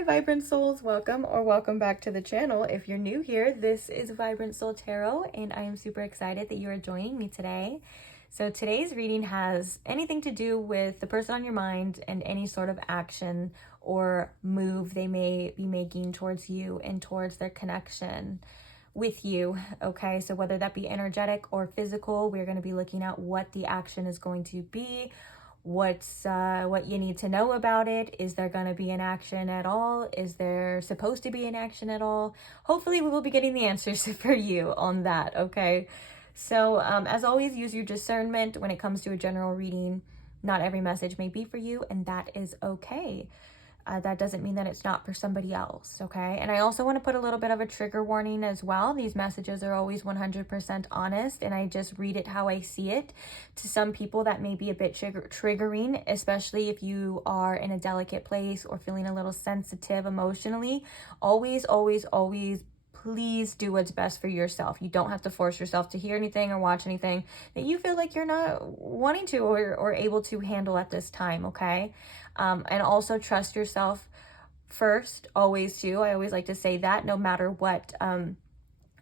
Hi Vibrant Souls, welcome or welcome back to the channel. If you're new here, this is Vibrant Soul Tarot and I am super excited that you are joining me today. So today's reading has anything to do with the person on your mind and any sort of action or move they may be making towards you and towards their connection with you. Okay, so whether that be energetic or physical, we're going to be looking at what the action is going to be. What you need to know about it. Is there going to be an action at all? Is there supposed to be an action at all? Hopefully we will be getting the answers for you on that, okay? So as always, use your discernment when it comes to a general reading. Not every message may be for you, and that is okay. That doesn't mean that it's not for somebody else, okay? And I also want to put a little bit of a trigger warning as well. These messages are always 100% honest, and I just read it how I see it. To some people, that may be a bit triggering, especially if you are in a delicate place or feeling a little sensitive emotionally. Always, always, always, please do what's best for yourself. You don't have to force yourself to hear anything or watch anything that you feel like you're not wanting to or able to handle at this time, okay? And also trust yourself first, always too. I always like to say that no matter what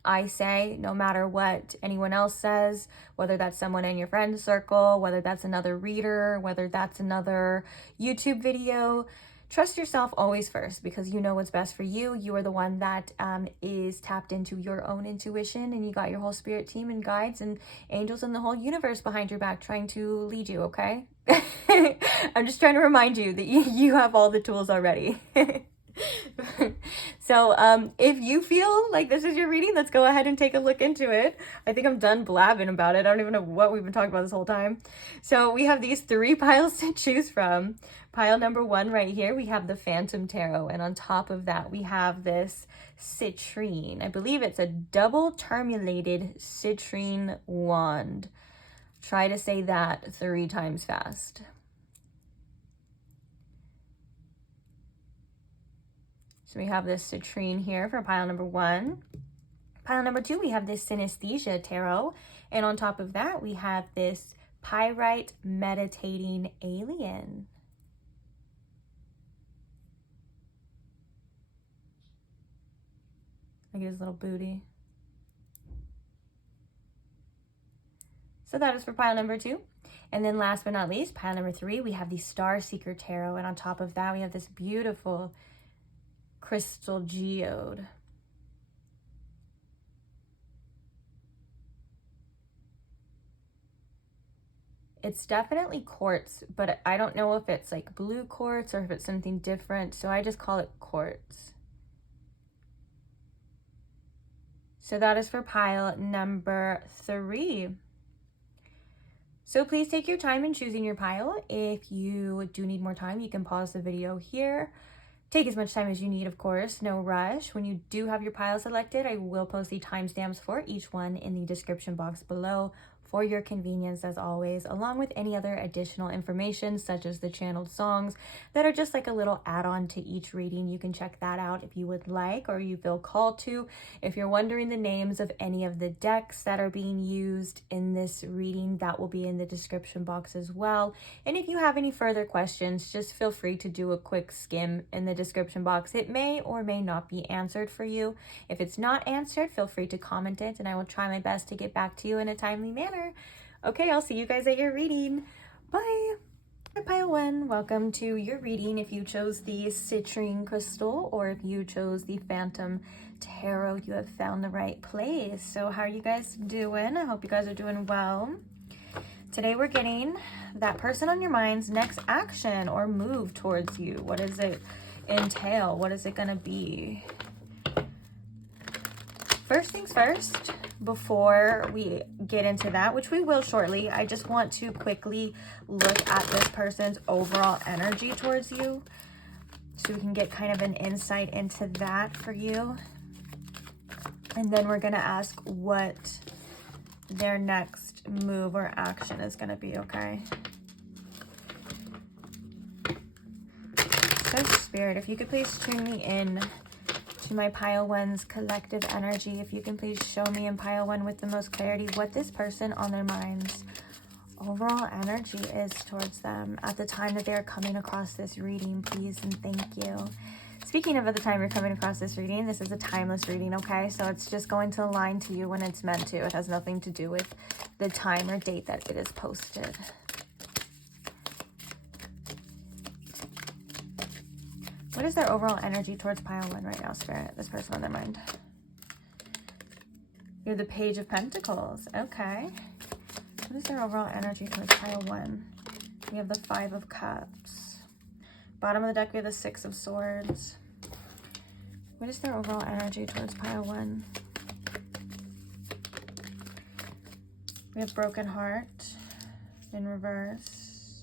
I say, no matter what anyone else says, whether that's someone in your friend circle, whether that's another reader, whether that's another YouTube video, trust yourself always first, because you know what's best for you. You are the one that is tapped into your own intuition, and you got your whole spirit team and guides and angels and the whole universe behind your back trying to lead you, okay? I'm just trying to remind you that you have all the tools already. So if you feel like this is your reading, let's go ahead and take a look into it. I think I'm done blabbing about it. I don't even know what we've been talking about this whole time. So we have these 3 piles to choose from. Pile number 1 right here, we have the Phantom Tarot. And on top of that, we have this citrine. I believe it's a double terminated citrine wand. Try to say that 3 times fast. So we have this citrine here for pile number 1. Pile number 2, we have this Synesthesia Tarot. And on top of that, we have this Pyrite Meditating Alien. Look at his little booty. So that is for pile number 2. And then last but not least, pile number 3, we have the Star Seeker Tarot. And on top of that, we have this beautiful crystal geode. It's definitely quartz, but I don't know if it's like blue quartz or if it's something different, so I just call it quartz. So that is for pile number 3. So please take your time in choosing your pile. If you do need more time, you can pause the video here. Take as much time as you need, of course, no rush. When you do have your pile selected, I will post the timestamps for each one in the description box below for your convenience, as always, along with any other additional information such as the channeled songs that are just like a little add-on to each reading. You can check that out if you would like or you feel called to. If you're wondering the names of any of the decks that are being used in this reading, that will be in the description box as well. And if you have any further questions, just feel free to do a quick skim in the description box. It may or may not be answered for you. If it's not answered, feel free to comment it and I will try my best to get back to you in a timely manner. Okay, I'll see you guys at your reading. Bye. Pile 1, welcome to your reading. If you chose the citrine crystal or if you chose the Phantom Tarot, you have found the right place. So how are you guys doing? I hope you guys are doing well. Today we're getting that person on your mind's next action or move towards you. What does it entail? What is it going to be? First things first, before we get into that, which we will shortly, I just want to quickly look at this person's overall energy towards you so we can get kind of an insight into that for you. And then we're going to ask what their next move or action is going to be, okay? So Spirit, if you could please tune me in to my pile 1's collective energy. If you can please show me in pile 1 with the most clarity what this person on their mind's overall energy is towards them at the time that they're coming across this reading, please and thank you. Speaking of at the time you're coming across this reading, this is a timeless reading, okay? So it's just going to align to you when it's meant to. It has nothing to do with the time or date that it is posted. What is their overall energy towards pile 1 right now, Spirit? This person on their mind. You're the Page of Pentacles. Okay. What is their overall energy towards pile 1? We have the 5 of Cups. Bottom of the deck, we have the 6 of Swords. What is their overall energy towards pile 1? We have Broken Heart in reverse.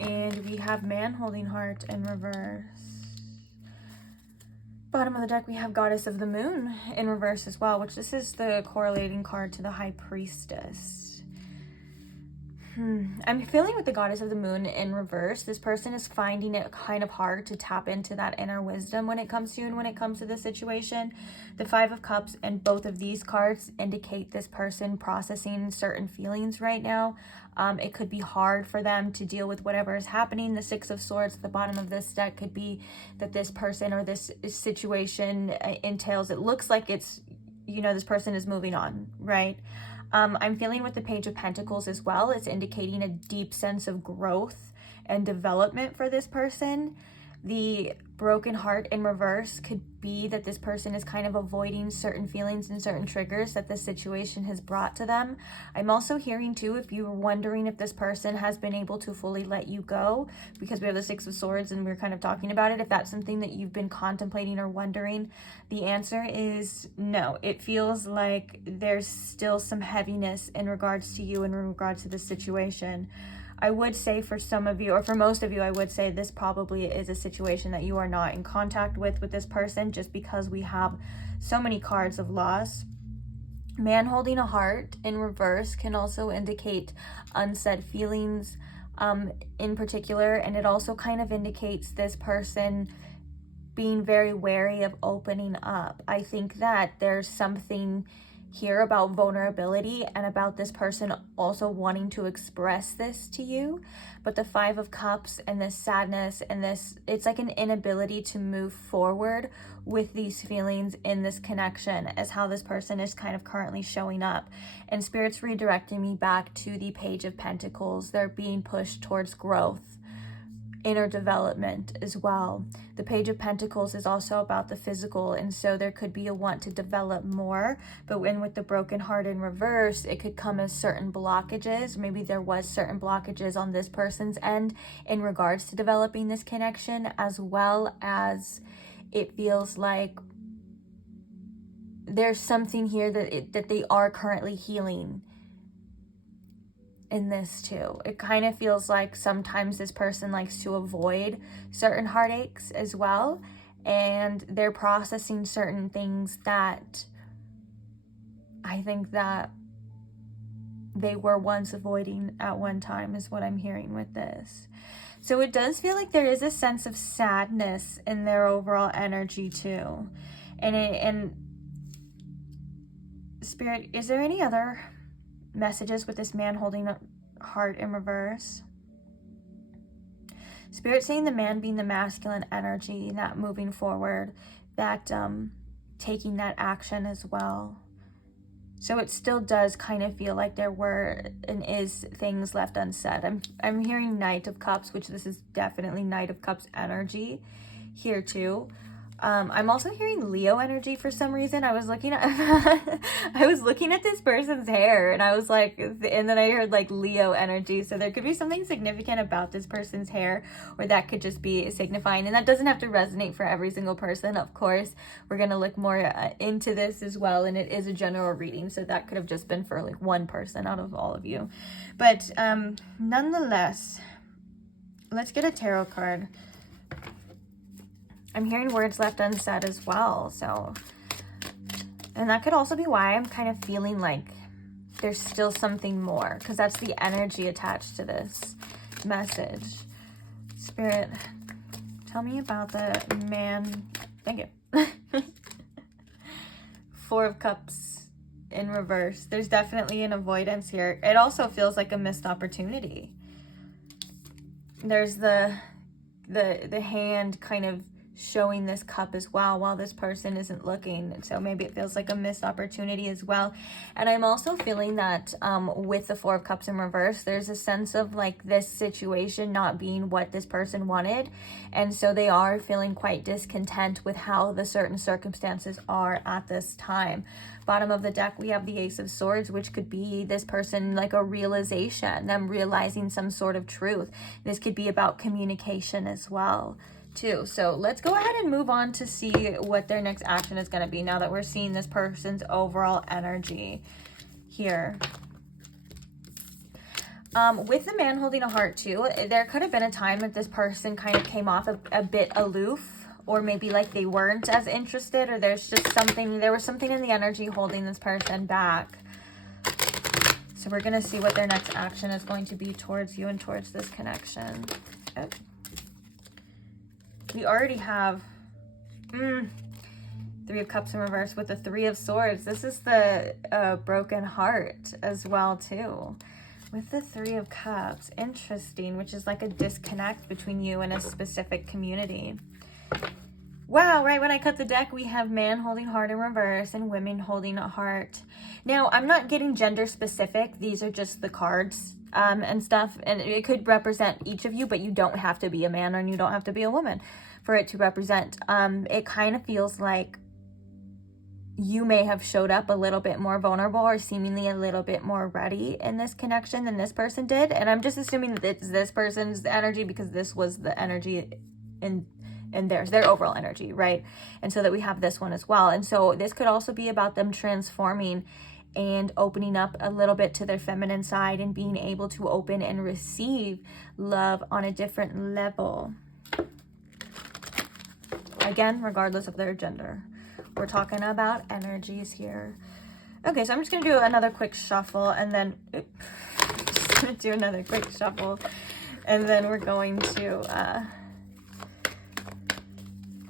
And we have Man Holding Heart in reverse. Bottom of the deck, we have Goddess of the Moon in reverse as well, which this is the correlating card to the High Priestess. I'm feeling with the Goddess of the Moon in reverse, this person is finding it kind of hard to tap into that inner wisdom when it comes to you and when it comes to the situation. The 5 of Cups and both of these cards indicate this person processing certain feelings right now. It could be hard for them to deal with whatever is happening. The 6 of Swords at the bottom of this deck could be that this person or this situation entails, it looks like it's, you know, this person is moving on, right? I'm feeling with the Page of Pentacles as well. It's indicating a deep sense of growth and development for this person. The Broken Heart in reverse could be that this person is kind of avoiding certain feelings and certain triggers that this situation has brought to them. I'm also hearing too, if you were wondering if this person has been able to fully let you go, because we have the 6 of Swords and we're kind of talking about it, if that's something that you've been contemplating or wondering, the answer is no. It feels like there's still some heaviness in regards to you, in regards to the situation. I would say for some of you, or for most of you, I would say this probably is a situation that you are not in contact with this person, just because we have so many cards of loss. Man holding a heart in reverse can also indicate unsaid feelings in particular, and it also kind of indicates this person being very wary of opening up. I think that there's something here about vulnerability and about this person also wanting to express this to you, but the 5 of Cups and this sadness and this, it's like an inability to move forward with these feelings in this connection as how this person is kind of currently showing up. And Spirit's redirecting me back to the Page of Pentacles. They're being pushed towards growth, inner development as well. The Page of Pentacles is also about the physical, and so there could be a want to develop more, but when with the Broken Heart in reverse, it could come as certain blockages. Maybe there was certain blockages on this person's end in regards to developing this connection, as well as it feels like there's something here that they are currently healing in this too. It kind of feels like sometimes this person likes to avoid certain heartaches as well, and they're processing certain things that I think that they were once avoiding at one time, is what I'm hearing with this. So it does feel like there is a sense of sadness in their overall energy too. And Spirit, is there any other messages with this man holding a heart in reverse? Spirit saying the man being the masculine energy, that moving forward, that taking that action as well. So it still does kind of feel like there were and is things left unsaid. I'm hearing Knight of Cups, which this is definitely Knight of Cups energy here too. I'm also hearing Leo energy for some reason. I was looking at I was looking at this person's hair, and I was like, and then I heard like Leo energy. So there could be something significant about this person's hair, or that could just be signifying, and that doesn't have to resonate for every single person. Of course, we're going to look more into this as well, and it is a general reading, so that could have just been for like one person out of all of you. But nonetheless, let's get a tarot card. I'm hearing words left unsaid as well, so, and that could also be why I'm kind of feeling like there's still something more, because that's the energy attached to this message. Spirit, tell me about the man. Thank you. 4 of Cups in reverse. There's definitely an avoidance here. It also feels like a missed opportunity. There's the the hand kind of showing this cup as well while this person isn't looking. And so maybe it feels like a missed opportunity as well. And I'm also feeling that with the Four of Cups in reverse, there's a sense of like this situation not being what this person wanted. And so they are feeling quite discontent with how the certain circumstances are at this time. Bottom of the deck, we have the Ace of Swords, which could be this person like a realization, them realizing some sort of truth. This could be about communication as well too. So let's go ahead and move on to see what their next action is going to be now that we're seeing this person's overall energy here. With the man holding a heart too, there could have been a time that this person kind of came off a bit aloof, or maybe like they weren't as interested, or there was something in the energy holding this person back. So we're going to see what their next action is going to be towards you and towards this connection. Oh. We already have Three of Cups in reverse with the Three of Swords. This is the broken heart as well too. With the Three of Cups, interesting, which is like a disconnect between you and a specific community. Wow, right when I cut the deck, we have man holding heart in reverse and women holding a heart. Now, I'm not getting gender specific. These are just the cards and stuff. And it could represent each of you, but you don't have to be a man and you don't have to be a woman for it to represent. It kind of feels like you may have showed up a little bit more vulnerable or seemingly a little bit more ready in this connection than this person did. And I'm just assuming that it's this person's energy because this was the energy in their overall energy, right? And so that we have this one as well. And so this could also be about them transforming and opening up a little bit to their feminine side and being able to open and receive love on a different level. Again, regardless of their gender. We're talking about energies here. Okay, so I'm just going to do another quick shuffle and then just going to do another quick shuffle and then we're going to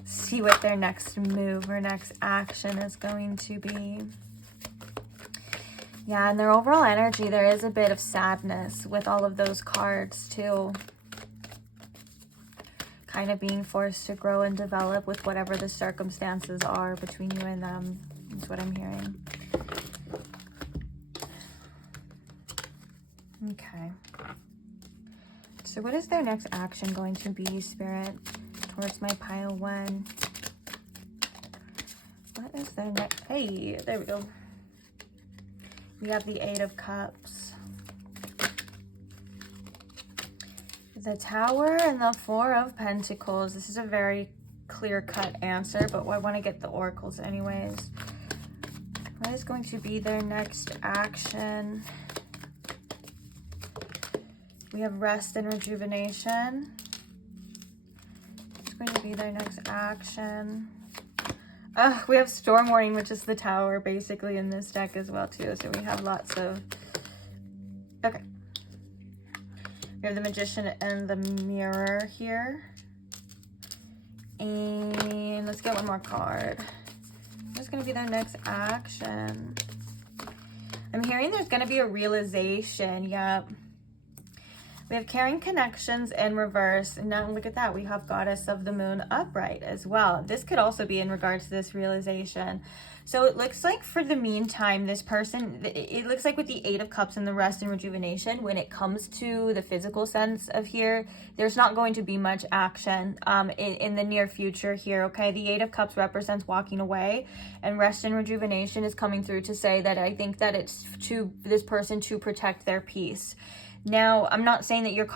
see what their next move or next action is going to be. Yeah, and their overall energy, there is a bit of sadness with all of those cards too. Kind of being forced to grow and develop with whatever the circumstances are between you and them. That's what I'm hearing. Okay. So what is their next action going to be, Spirit? Towards my pile one. What is their next? Hey, there we go. We have the Eight of Cups, the Tower, and the Four of Pentacles. This is a very clear-cut answer, but I want to get the oracles anyways. What is going to be their next action? We have rest and rejuvenation. What's going to be their next action? We have storm warning, which is the Tower basically in this deck as well too. So we have lots of, okay. We have the Magician and the Mirror here. And let's get one more card. What's going to be their next action? I'm hearing there's going to be a realization. Yep. We have caring connections in reverse. And now look at that. We have Goddess of the Moon upright as well. This could also be in regards to this realization. So it looks like for the meantime, this person, it looks like with the Eight of Cups and the rest and rejuvenation, when it comes to the physical sense of here, there's not going to be much action in the near future here, okay? The Eight of Cups represents walking away, and rest and rejuvenation is coming through to say that I think that it's to this person to protect their peace. Now, I'm not saying that you're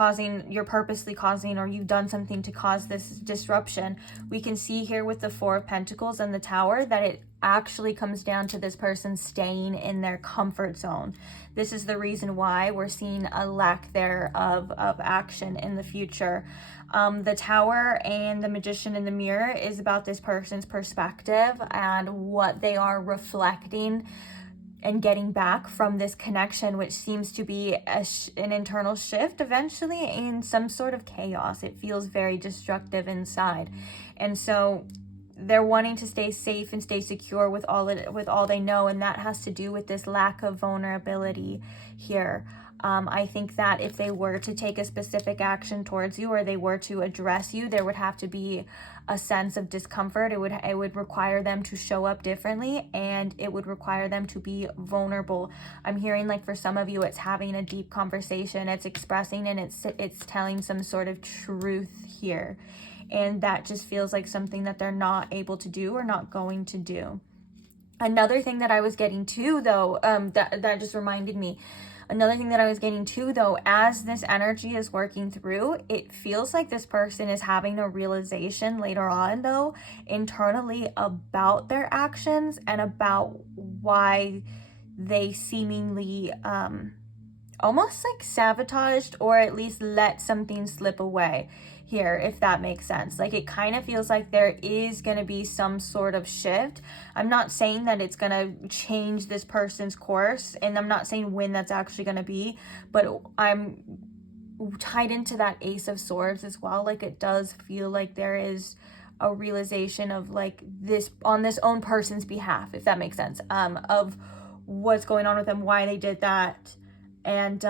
purposely causing or you've done something to cause this disruption. We can see here with the Four of Pentacles and the Tower that it actually comes down to this person staying in their comfort zone. This is the reason why we're seeing a lack there of action in the future. The Tower and the Magician in the Mirror is about this person's perspective and what they are reflecting and getting back from this connection, which seems to be an internal shift eventually in some sort of chaos. It feels very destructive inside. And so they're wanting to stay safe and stay secure with all they know, and that has to do with this lack of vulnerability here. I think that if they were to take a specific action towards you, or they were to address you, there would have to be a sense of discomfort. It would require them to show up differently, and it would require them to be vulnerable. I'm hearing like for some of you, it's having a deep conversation, it's expressing, and it's telling some sort of truth here. And that just feels like something that they're not able to do or not going to do. Another thing that I was getting to though, that just reminded me, another thing that I was getting to though, as this energy is working through, it feels like this person is having a realization later on though, internally, about their actions and about why they seemingly almost like sabotaged, or at least let something slip away here, if that makes sense. Like it kind of feels like there is going to be some sort of shift. I'm not saying that it's going to change this person's course, and I'm not saying when that's actually going to be, but I'm tied into that Ace of Swords as well. Like it does feel like there is a realization of like this on this own person's behalf, if that makes sense, of what's going on with them, why they did that, and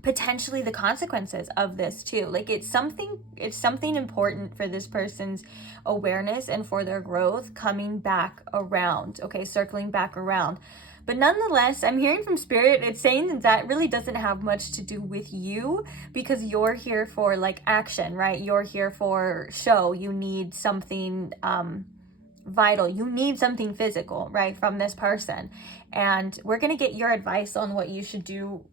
potentially the consequences of this too. Like it's something important for this person's awareness and for their growth coming back around, okay, circling back around. But nonetheless, I'm hearing from Spirit, it's saying that really doesn't have much to do with you, because you're here for like action, right? You're here for show. You need something vital. You need something physical, right, from this person. And we're going to get your advice on what you should do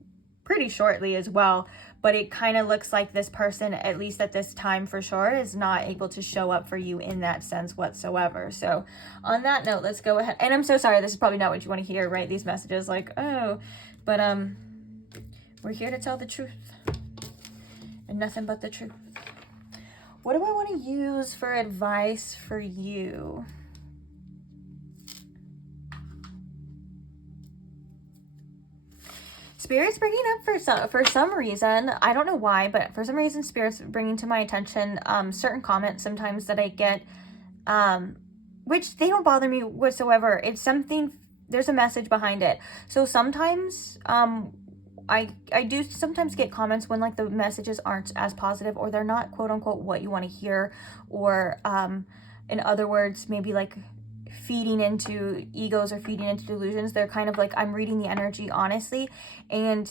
pretty shortly as well. But it kind of looks like this person, at least at this time for sure, is not able to show up for you in that sense whatsoever. So on that note, let's go ahead. And I'm so sorry, this is probably not what you want to hear, right? These messages like, oh, but we're here to tell the truth and nothing but the truth. What do I want to use for advice for you? Spirit's bringing up for some reason, I don't know why, but for some reason Spirit's bringing to my attention certain comments sometimes that I get, which they don't bother me whatsoever. It's something, there's a message behind it. So sometimes I do sometimes get comments when like the messages aren't as positive, or they're not quote unquote what you want to hear, or in other words, maybe like feeding into egos or feeding into delusions. They're kind of like, I'm reading the energy honestly, and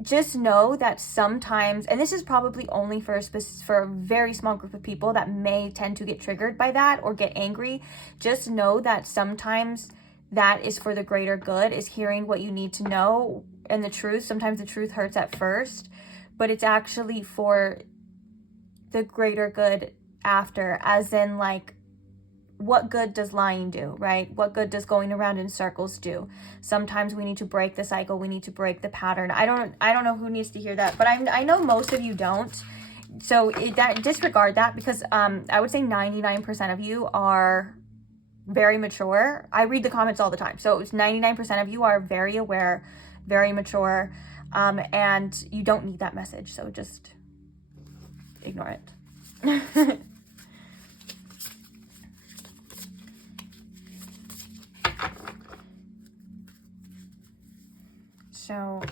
just know that sometimes, and this is probably only for a very small group of people that may tend to get triggered by that or get angry, just know that sometimes that is for the greater good, is hearing what you need to know and the truth. Sometimes the truth hurts at first, but it's actually for the greater good after, as in like, what good does lying do, right? What good does going around in circles do? Sometimes we need to break the cycle. We need to break the pattern. I don't know who needs to hear that, but I know most of you don't. So disregard that, because I would say 99% of you are very mature. I read the comments all the time. So it's 99% of you are very aware, very mature, and you don't need that message. So just ignore it. So,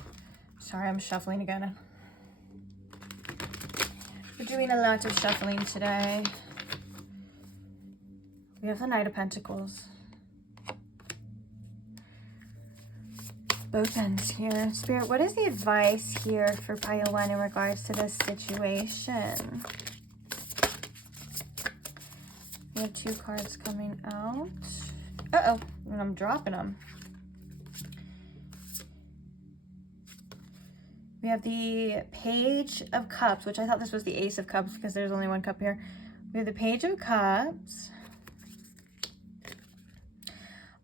sorry, I'm shuffling again. We're doing a lot of shuffling today. We have the Knight of Pentacles. Both ends here. Spirit, what is the advice here for Pile 1 in regards to this situation? We have 2 cards coming out. Uh-oh, and I'm dropping them. We have the Page of Cups, which I thought this was the Ace of Cups because there's only 1 cup here. We have the Page of Cups,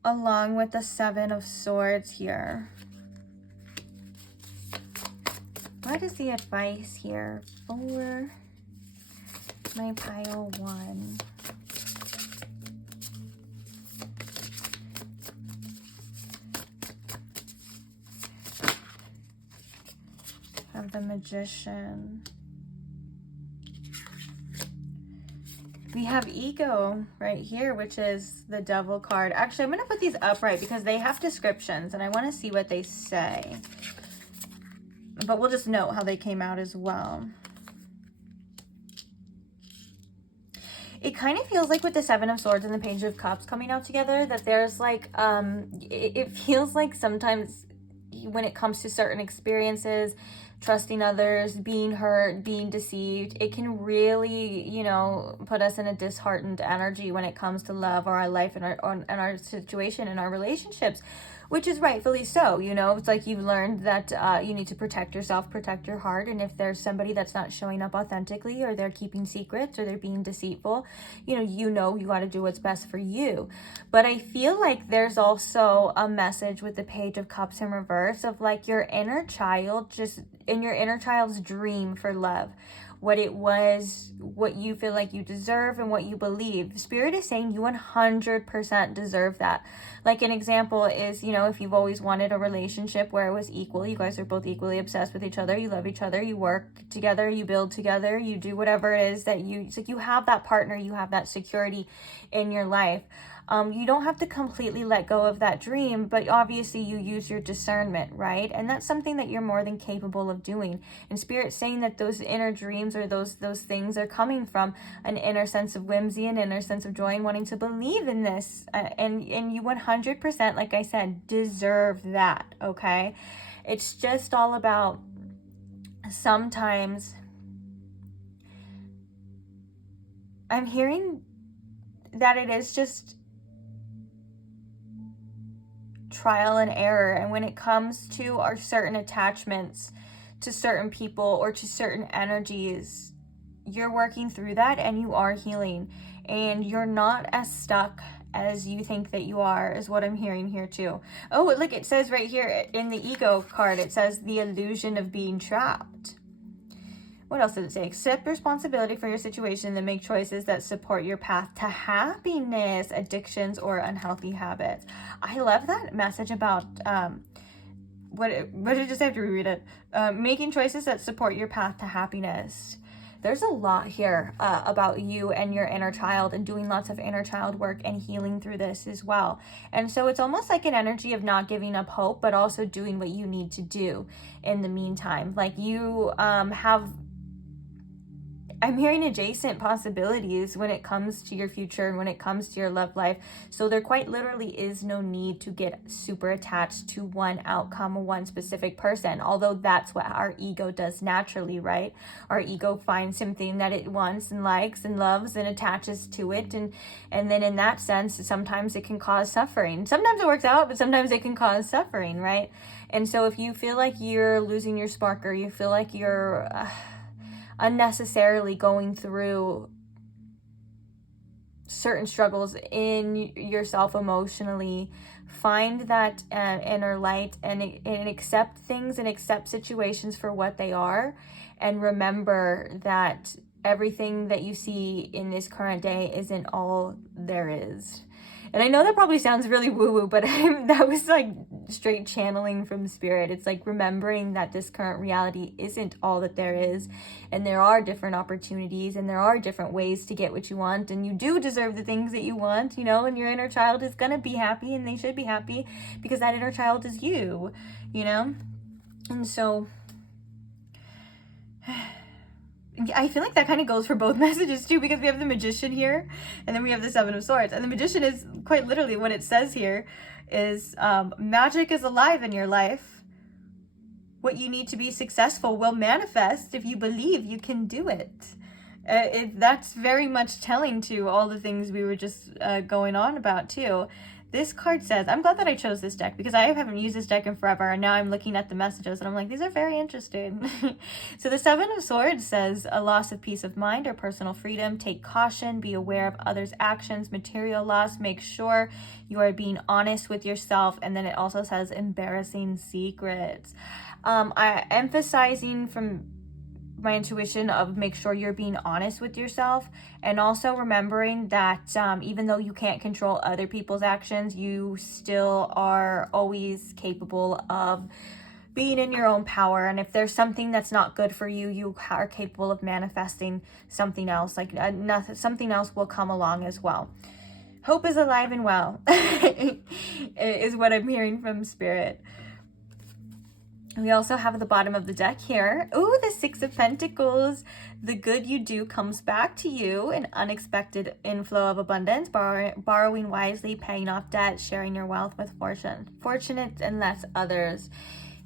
along with the 7 of Swords here. What is the advice here for my Pile 1? Have the Magician. we have ego right here, which is the Devil card. Actually, I'm going to put these upright because they have descriptions and I want to see what they say. But we'll just note how they came out as well. It kind of feels like with the Seven of Swords and the Page of Cups coming out together, that there's like, it feels like sometimes when it comes to certain experiences, trusting others, being hurt, being deceived, it can really, you know, put us in a disheartened energy when it comes to love or our life and our situation and our relationships, which is rightfully so. You know, it's like you've learned that you need to protect yourself, protect your heart. And if there's somebody that's not showing up authentically, or they're keeping secrets, or they're being deceitful, you know you got to do what's best for you. But I feel like there's also a message with the Page of Cups in reverse of like your inner child, just in your inner child's dream for love, what it was, what you feel like you deserve, and what you believe. Spirit is saying you 100% deserve that. Like an example is, you know, if you've always wanted a relationship where it was equal, you guys are both equally obsessed with each other, you love each other, you work together, you build together, you do whatever it is that it's like you have that partner, you have that security in your life. You don't have to completely let go of that dream, but obviously you use your discernment, right? And that's something that you're more than capable of doing. And Spirit's saying that those inner dreams or those things are coming from an inner sense of whimsy, an inner sense of joy, and wanting to believe in this. And you 100%, like I said, deserve that, okay? It's just all about sometimes I'm hearing that it is just trial and error, and when it comes to our certain attachments to certain people or to certain energies, you're working through that and you are healing, and you're not as stuck as you think that you are, is what I'm hearing here too. Oh, look, it says right here in the ego card, it says the illusion of being trapped. What else did it say? Accept responsibility for your situation and make choices that support your path to happiness, addictions, or unhealthy habits. I love that message about, what did I just have to reread it? Making choices that support your path to happiness. There's a lot here about you and your inner child, and doing lots of inner child work and healing through this as well. And so it's almost like an energy of not giving up hope, but also doing what you need to do in the meantime. Like you I'm hearing adjacent possibilities when it comes to your future and when it comes to your love life. So there quite literally is no need to get super attached to one outcome or one specific person, although that's what our ego does naturally, right? Our ego finds something that it wants and likes and loves and attaches to it. And then in that sense, sometimes it can cause suffering. Sometimes it works out, but sometimes it can cause suffering, right? And so if you feel like you're losing your spark, or you feel like you're unnecessarily going through certain struggles in yourself emotionally, find that inner light and accept things and accept situations for what they are, and remember that everything that you see in this current day isn't all there is. And I know that probably sounds really woo-woo, but that was like straight channeling from Spirit. It's like remembering that this current reality isn't all that there is, and there are different opportunities, and there are different ways to get what you want, and you do deserve the things that you want, you know, and your inner child is gonna be happy, and they should be happy, because that inner child is you, you know? And so I feel like that kind of goes for both messages too, because we have the Magician here, and then we have the Seven of Swords. And the Magician is quite literally what it says here is magic is alive in your life. What you need to be successful will manifest if you believe you can do it. That's very much telling to all the things we were just going on about too. This card says, I'm glad that I chose this deck, because I haven't used this deck in forever, and now I'm looking at the messages and I'm like, these are very interesting. So the Seven of Swords says a loss of peace of mind or personal freedom. Take caution, be aware of others' actions, material loss, make sure you are being honest with yourself. And then it also says embarrassing secrets. I emphasizing from my intuition of make sure you're being honest with yourself, and also remembering that even though you can't control other people's actions, you still are always capable of being in your own power. And if there's something that's not good for you, you are capable of manifesting something else. Like something else will come along as well. Hope is alive and well is what I'm hearing from Spirit. We also have the bottom of the deck here. Ooh, the Six of Pentacles. The good you do comes back to you. An unexpected inflow of abundance. Borrowing wisely, paying off debt, sharing your wealth with fortunate and less others.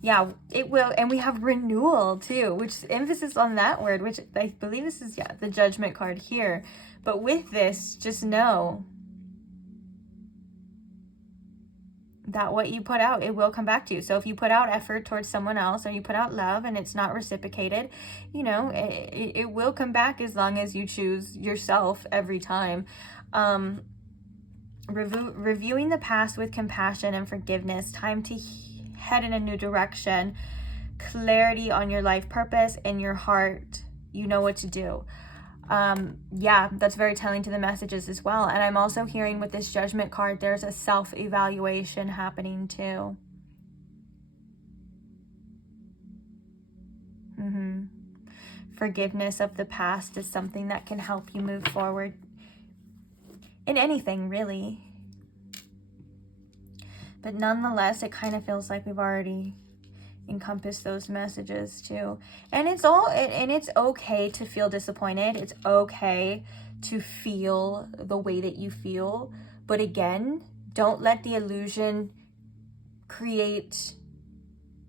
Yeah, it will. And we have renewal too, which emphasis on that word, which I believe this is, yeah, the Judgment card here. But with this, just know that what you put out, it will come back to you. So if you put out effort towards someone else, or you put out love and it's not reciprocated, you know, it will come back as long as you choose yourself every time. Reviewing the past with compassion and forgiveness. Time to head in a new direction. Clarity on your life purpose and your heart. You know what to do. Yeah, that's very telling to the messages as well. And I'm also hearing with this Judgment card, there's a self-evaluation happening too. Forgiveness of the past is something that can help you move forward in anything, really. But nonetheless, it kind of feels like we've already encompass those messages too. And it's okay to feel disappointed. It's okay to feel the way that you feel. But again, don't let the illusion create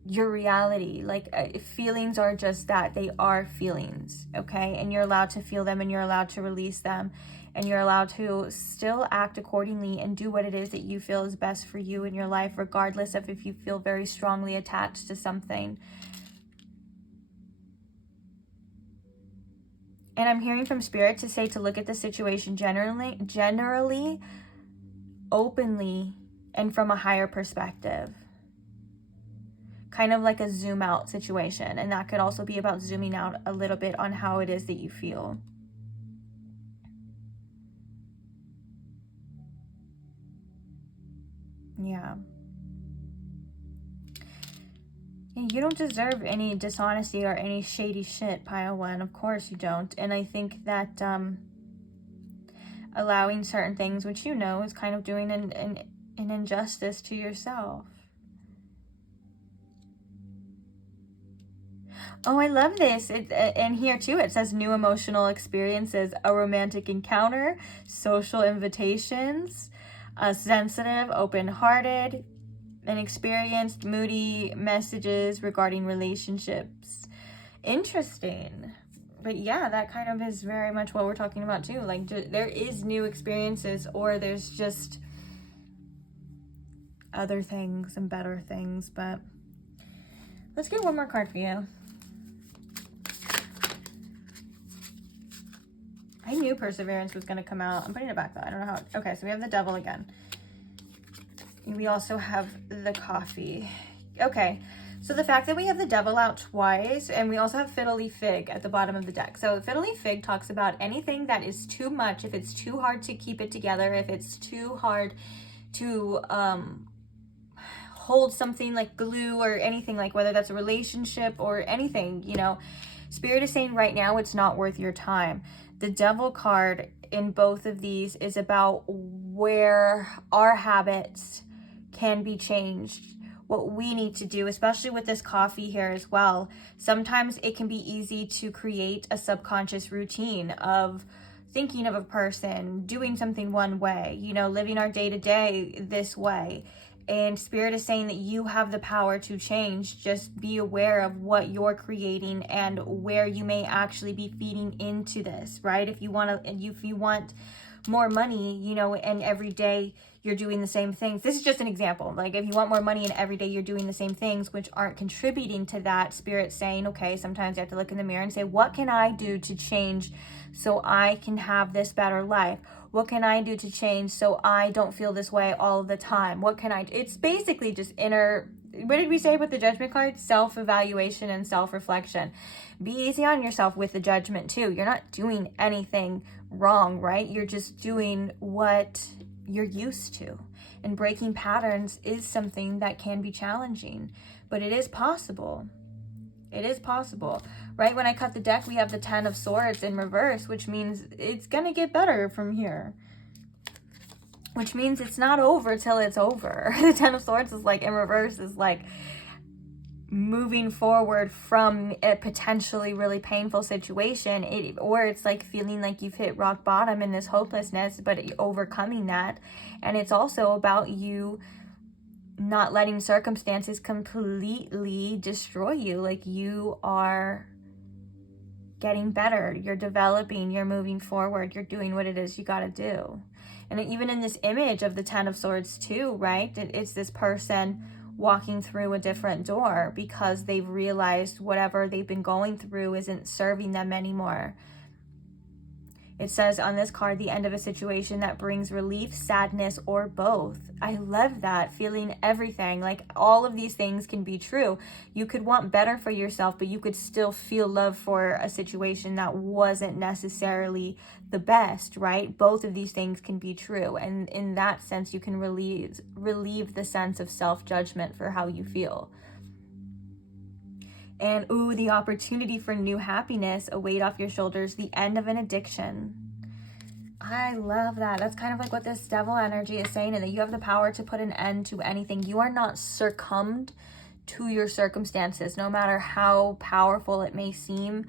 your reality. Like, feelings are just that. They are feelings, okay? And you're allowed to feel them, and you're allowed to release them, and you're allowed to still act accordingly and do what it is that you feel is best for you in your life, regardless of if you feel very strongly attached to something. And I'm hearing from Spirit to say to look at the situation generally, openly, and from a higher perspective. Kind of like a zoom out situation. And that could also be about zooming out a little bit on how it is that you feel. Yeah. And you don't deserve any dishonesty or any shady shit, pile one. Of course you don't. And I think that allowing certain things, which you know is kind of doing an injustice to yourself. Oh, I love this. And here too, it says new emotional experiences, a romantic encounter, social invitations, sensitive, open-hearted, and experienced moody messages regarding relationships. Interesting. But yeah, that kind of is very much what we're talking about too. Like, there is new experiences, or there's just other things and better things. But let's get one more card for you. I knew perseverance was going to come out. I'm putting it back though. I don't know how. Okay, so we have the devil again. We also have the coffee. Okay, so the fact that we have the devil out twice, and we also have fiddly fig at the bottom of the deck. So fiddly fig talks about anything that is too much, if it's too hard to keep it together, if it's too hard to hold something like glue or anything, like whether that's a relationship or anything, you know. Spirit is saying right now it's not worth your time. The devil card in both of these is about where our habits can be changed, what we need to do, especially with this coffee here as well. Sometimes it can be easy to create a subconscious routine of thinking of a person, doing something one way, you know, living our day-to-day this way. And Spirit is saying that you have the power to change. Just be aware of what you're creating and where you may actually be feeding into this, right? If you want more money, you know, and every day you're doing the same things. This is just an example. Like, if you want more money and every day you're doing the same things which aren't contributing to that, Spirit's saying, okay, sometimes you have to look in the mirror and say, what can I do to change so I can have this better life? What can I do to change so I don't feel this way all the time? What can I do? It's basically just inner, what did we say with the Judgment card? Self-evaluation and self-reflection. Be easy on yourself with the Judgment too. You're not doing anything wrong, right? You're just doing what you're used to. And breaking patterns is something that can be challenging. but it is possible. It is possible. Right when I cut the deck, we have the 10 of Swords in reverse, which means it's going to get better from here. Which means it's not over till it's over. The 10 of Swords is like, in reverse, is like moving forward from a potentially really painful situation, or it's like feeling like you've hit rock bottom in this hopelessness, but overcoming that. And it's also about you not letting circumstances completely destroy you. Like, you are getting better, you're developing, you're moving forward, you're doing what it is you got to do. And even in this image of the 10 of Swords too, right, it's this person walking through a different door because they've realized whatever they've been going through isn't serving them anymore. It says on this card, the end of a situation that brings relief, sadness, or both. I love that, feeling everything. Like, all of these things can be true. You could want better for yourself, but you could still feel love for a situation that wasn't necessarily the best, right? Both of these things can be true. And in that sense, you can relieve the sense of self-judgment for how you feel. And, ooh, the opportunity for new happiness, a weight off your shoulders, the end of an addiction. I love that. That's kind of like what this devil energy is saying, and that you have the power to put an end to anything. You are not succumbed to your circumstances, no matter how powerful it may seem.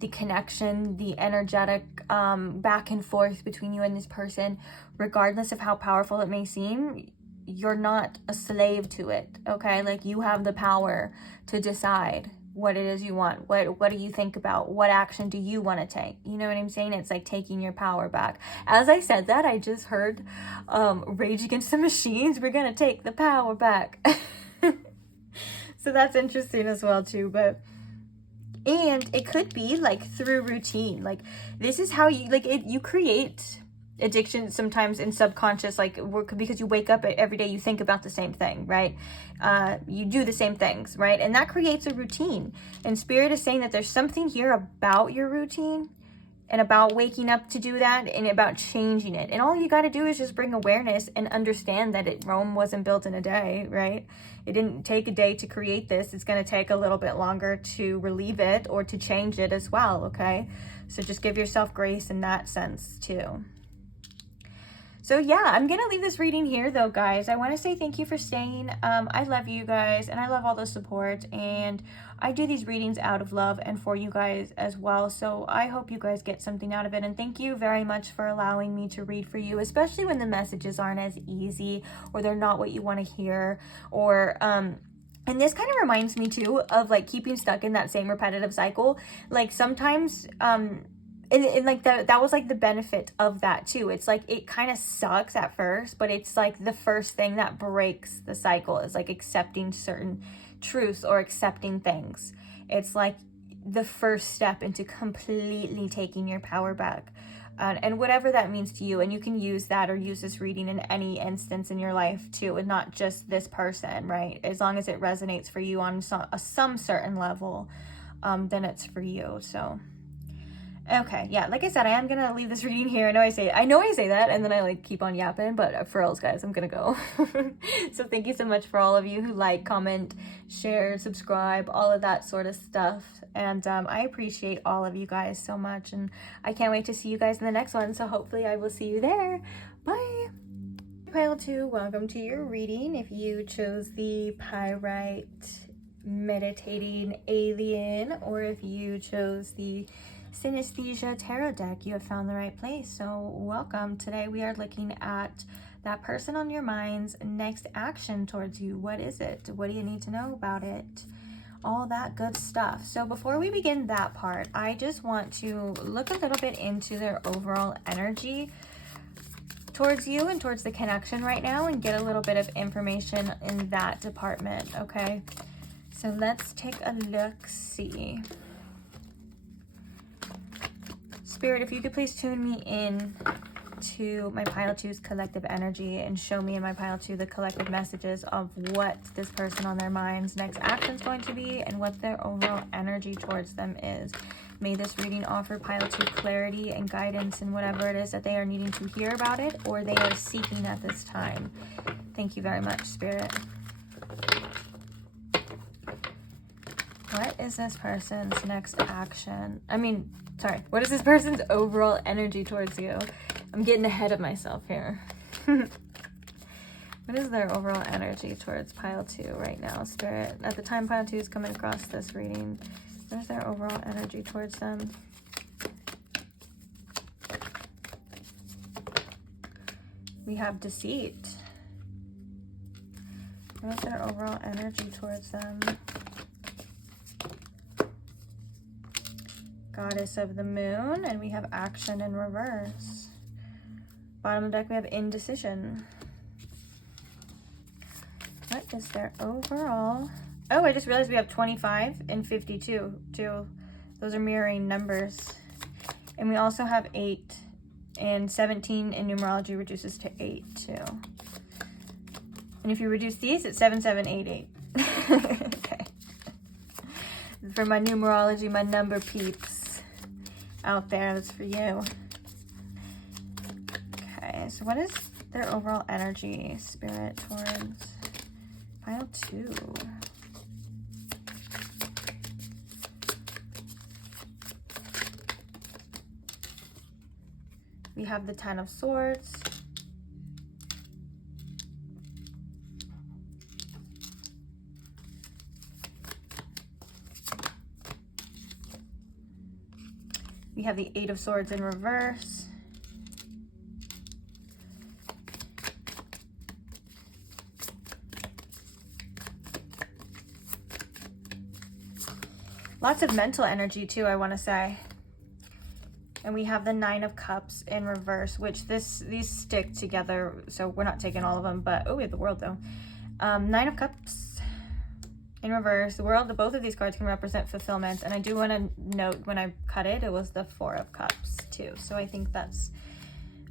The connection, the energetic back and forth between you and this person, regardless of how powerful it may seem, you're not a slave to it, okay? Like, you have the power to decide what it is you want. What do you think about? What action do you want to take? You know what I'm saying? It's like taking your power back. As I said that, I just heard Rage Against the Machines, we're gonna take the power back. So that's interesting as well too. And it could be like through routine. Like, this is how you, like, you create addiction sometimes in subconscious, like, because you wake up every day, you think about the same thing, right? You do the same things, right? And that creates a routine. And Spirit is saying that there's something here about your routine and about waking up to do that and about changing it. And all you got to do is just bring awareness and understand that Rome wasn't built in a day, right? It didn't take a day to create this. It's going to take a little bit longer to relieve it or to change it as well, okay? So just give yourself grace in that sense too. So yeah, I'm going to leave this reading here though, guys. I want to say thank you for staying. I love you guys, and I love all the support, and I do these readings out of love and for you guys as well. So I hope you guys get something out of it, and thank you very much for allowing me to read for you, especially when the messages aren't as easy or they're not what you want to hear, or and this kind of reminds me too of like keeping stuck in that same repetitive cycle. Like, sometimes and like that was like the benefit of that too. It's like, it kind of sucks at first, but it's like the first thing that breaks the cycle is like accepting certain truths or accepting things. It's like the first step into completely taking your power back, and whatever that means to you. And you can use that or use this reading in any instance in your life too, and not just this person, right? As long as it resonates for you on some certain level, then it's for you. So okay, yeah, like I said, I am gonna leave this reading here. I know I say that, and then I like keep on yapping, but for reals, guys, I'm gonna go. So thank you so much for all of you who like, comment, share, subscribe, all of that sort of stuff. And I appreciate all of you guys so much, and I can't wait to see you guys in the next one. So hopefully I will see you there. Bye. Pile 2, welcome to your reading. If you chose the Pyrite Meditating Alien, or if you chose the Synesthesia Tarot deck, you have found the right place. So welcome. Today we are looking at that person on your mind's next action towards you. What is it? What do you need to know about it? All that good stuff. So before we begin that part, I just want to look a little bit into their overall energy towards you and towards the connection right now, and get a little bit of information in that department, okay? So let's take a look-see. Spirit, if you could please tune me in to my pile 2's collective energy and show me in my pile 2 the collective messages of what this person on their mind's next action is going to be and what their overall energy towards them is. May this reading offer pile 2 clarity and guidance in whatever it is that they are needing to hear about it or they are seeking at this time. Thank you very much, Spirit. what is this person's next action? What is this person's overall energy towards you? I'm getting ahead of myself here. What is their overall energy towards pile 2 right now, Spirit? At the time pile 2 is coming across this reading, what is their overall energy towards them? We have deceit. What is their overall energy towards them? Goddess of the Moon, and we have action in reverse. Bottom of the deck, we have indecision. What is their overall? Oh, I just realized we have 25 and 52 too. Those are mirroring numbers. And we also have 8, and 17 in numerology reduces to 8 too. And if you reduce these, it's 7788. Okay. For my numerology, my number peeps out there, that's for you. Okay, so what is their overall energy, Spirit, towards pile 2? We have the 10 of Swords. We have the 8 of Swords in reverse. Lots of mental energy too, I want to say. And we have the 9 of Cups in reverse, which these stick together, so we're not taking all of them, but oh, we have the World though. 9 of Cups in reverse. The World, both of these cards can represent fulfillment, and I do want to note when I cut it, it was the 4 of Cups too, so I think that's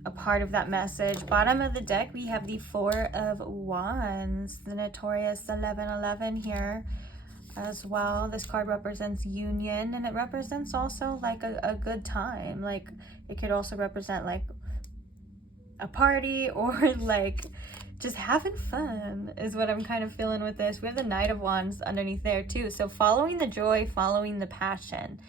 a part of that message. Bottom of the deck, we have the 4 of Wands, the notorious 1111 here as well. This card represents union, and it represents also like a good time. Like it could also represent like a party or like just having fun is what I'm kind of feeling with this. We have the Knight of Wands underneath there too. So following the joy, following the passion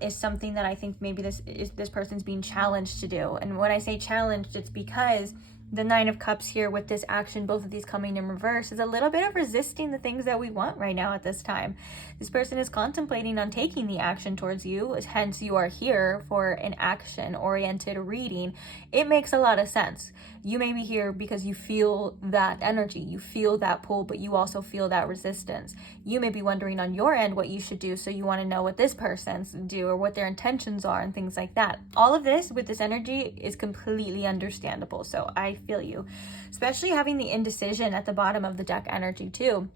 is something that I think maybe this person's being challenged to do. And when I say challenged, it's because the 9 of Cups here with this action, both of these coming in reverse, is a little bit of resisting the things that we want right now at this time. This person is contemplating on taking the action towards you, hence you are here for an action-oriented reading. It makes a lot of sense. You may be here because you feel that energy, you feel that pull, but you also feel that resistance. You may be wondering on your end what you should do, so you want to know what this person's do or what their intentions are and things like that. All of this with this energy is completely understandable, so I feel you. Especially having the indecision at the bottom of the deck energy too.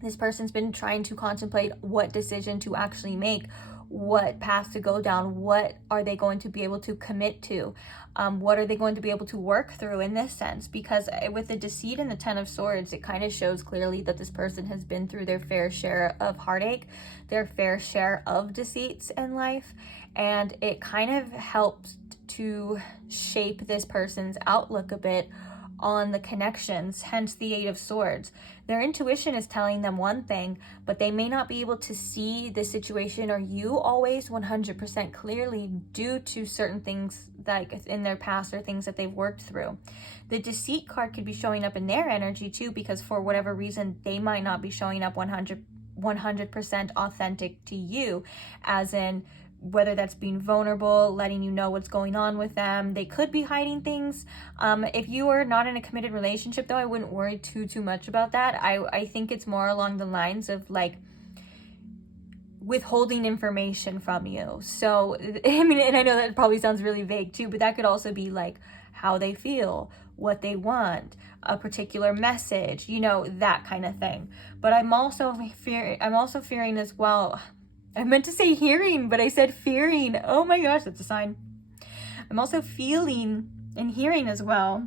This person's been trying to contemplate what decision to actually make, what path to go down, what are they going to be able to commit to, what are they going to be able to work through in this sense, because with the deceit and the 10 of Swords, it kind of shows clearly that this person has been through their fair share of heartache, their fair share of deceits in life, and it kind of helps to shape this person's outlook a bit on the connections, hence the 8 of Swords. Their intuition is telling them one thing, but they may not be able to see the situation or you always 100% clearly due to certain things like in their past or things that they've worked through. The deceit card could be showing up in their energy too, because for whatever reason, they might not be showing up 100% authentic to you, as in whether that's being vulnerable, letting you know what's going on with them. They could be hiding things. If you are not in a committed relationship though, I wouldn't worry too much about that. I think it's more along the lines of like withholding information from you. So, I mean, and I know that probably sounds really vague too, but that could also be like how they feel, what they want, a particular message, you know, that kind of thing. But I'm also fearing as well. I meant to say hearing, but I said fearing. Oh my gosh, that's a sign. I'm also feeling and hearing as well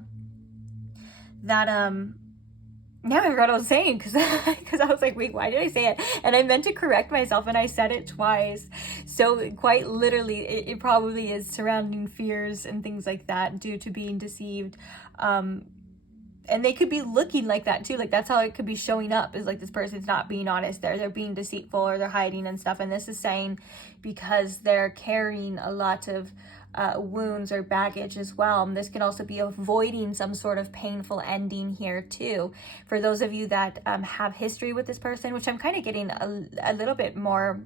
that, now I forgot what I was saying because I was like, wait, why did I say it? And I meant to correct myself and I said it twice. So quite literally, it probably is surrounding fears and things like that due to being deceived. And and they could be looking like that too. Like, that's how it could be showing up, is like this person's not being honest. They're being deceitful, or they're hiding and stuff. And this is saying because they're carrying a lot of wounds or baggage as well. And this can also be avoiding some sort of painful ending here too. For those of you that have history with this person, which I'm kind of getting a little bit more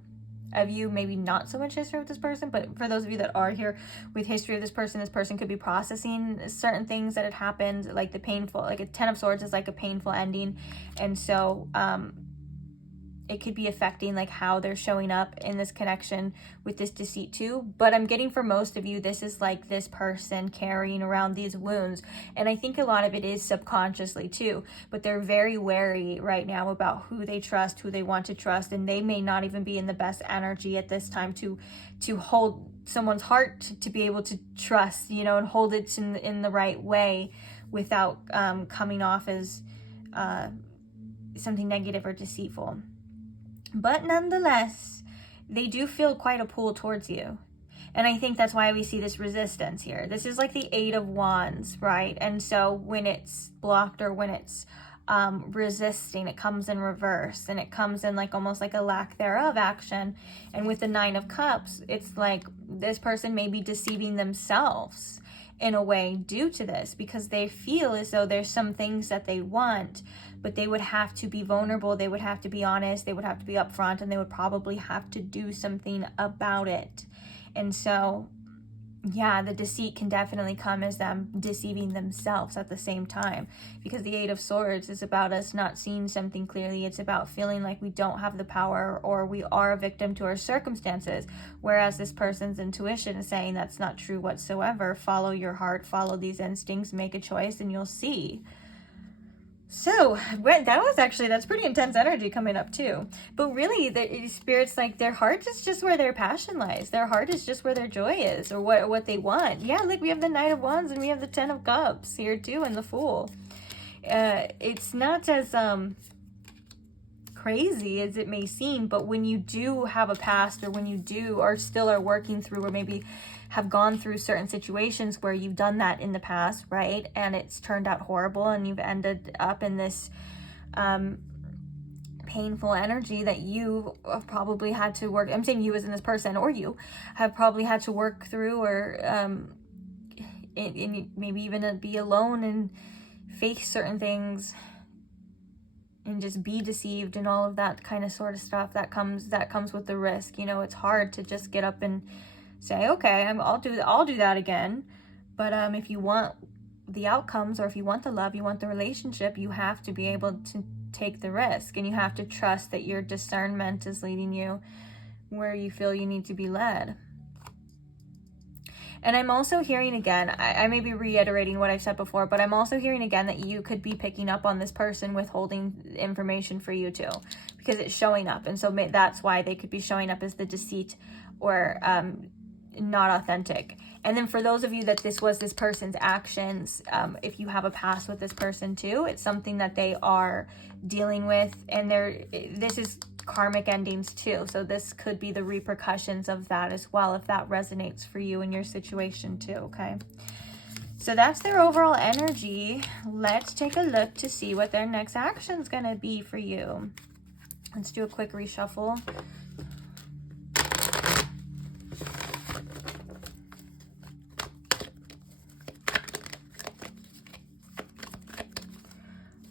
of you, maybe not so much history with this person, but for those of you that are here with history of this person could be processing certain things that had happened, like the painful, like a 10 of Swords is like a painful ending. And so it could be affecting like how they're showing up in this connection with this deceit too. But I'm getting for most of you, this is like this person carrying around these wounds. And I think a lot of it is subconsciously too, but they're very wary right now about who they trust, who they want to trust. And they may not even be in the best energy at this time to hold someone's heart, to be able to trust, you know, and hold it in the right way without coming off as something negative or deceitful. But nonetheless, they do feel quite a pull towards you. And I think that's why we see this resistance here. This is like the 8 of Wands, right? And so when it's blocked, or when it's resisting, it comes in reverse, and it comes in like almost like a lack thereof action. And with the 9 of Cups, it's like this person may be deceiving themselves in a way due to this, because they feel as though there's some things that they want, but they would have to be vulnerable, they would have to be honest, they would have to be upfront, and they would probably have to do something about it. And so, yeah, the deceit can definitely come as them deceiving themselves at the same time, because the 8 of Swords is about us not seeing something clearly. It's about feeling like we don't have the power, or we are a victim to our circumstances, whereas this person's intuition is saying that's not true whatsoever. Follow your heart, follow these instincts, make a choice, and you'll see. So that's pretty intense energy coming up too. But really, the Spirit's like, their heart is just where their passion lies. Their heart is just where their joy is, or what they want. Yeah, like we have the 9 of Wands, and we have the 10 of Cups here too, and the Fool. It's not as crazy as it may seem, but when you do have a past, or when you do or still are working through, or maybe have gone through certain situations where you've done that in the past, right? And it's turned out horrible, and you've ended up in this painful energy that you have probably had to work. I'm saying you as in this person, or you have probably had to work through, or maybe even be alone and face certain things and just be deceived, and all of that kind of sort of stuff that comes with the risk. You know, it's hard to just get up and say, okay, I'll do that again. But if you want the outcomes, or if you want the love, you want the relationship, you have to be able to take the risk, and you have to trust that your discernment is leading you where you feel you need to be led. And I'm also hearing again, I may be reiterating what I've said before, but I'm also hearing again that you could be picking up on this person withholding information for you too, because it's showing up. And so that's why they could be showing up as the deceit, or not authentic. And then for those of you that this was this person's actions, if you have a past with this person too, it's something that they are dealing with, and this is karmic endings too. So this could be the repercussions of that as well, if that resonates for you in your situation too. Okay, so that's their overall energy. Let's take a look to see what their next action is going to be for you. Let's do a quick reshuffle.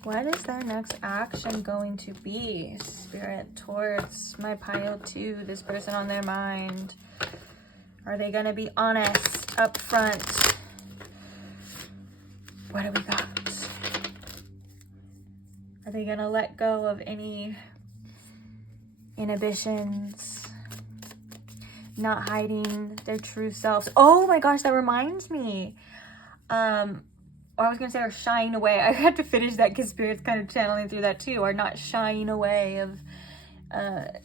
What is their next action going to be, Spirit, towards my pile 2, this person on their mind? Are they going to be honest, upfront? What do we got? Are they going to let go of any inhibitions? Not hiding their true selves? Oh my gosh, that reminds me. Or I was going to say, are shying away. I had to finish that because Spirit's kind of channeling through that too. Or not shying away of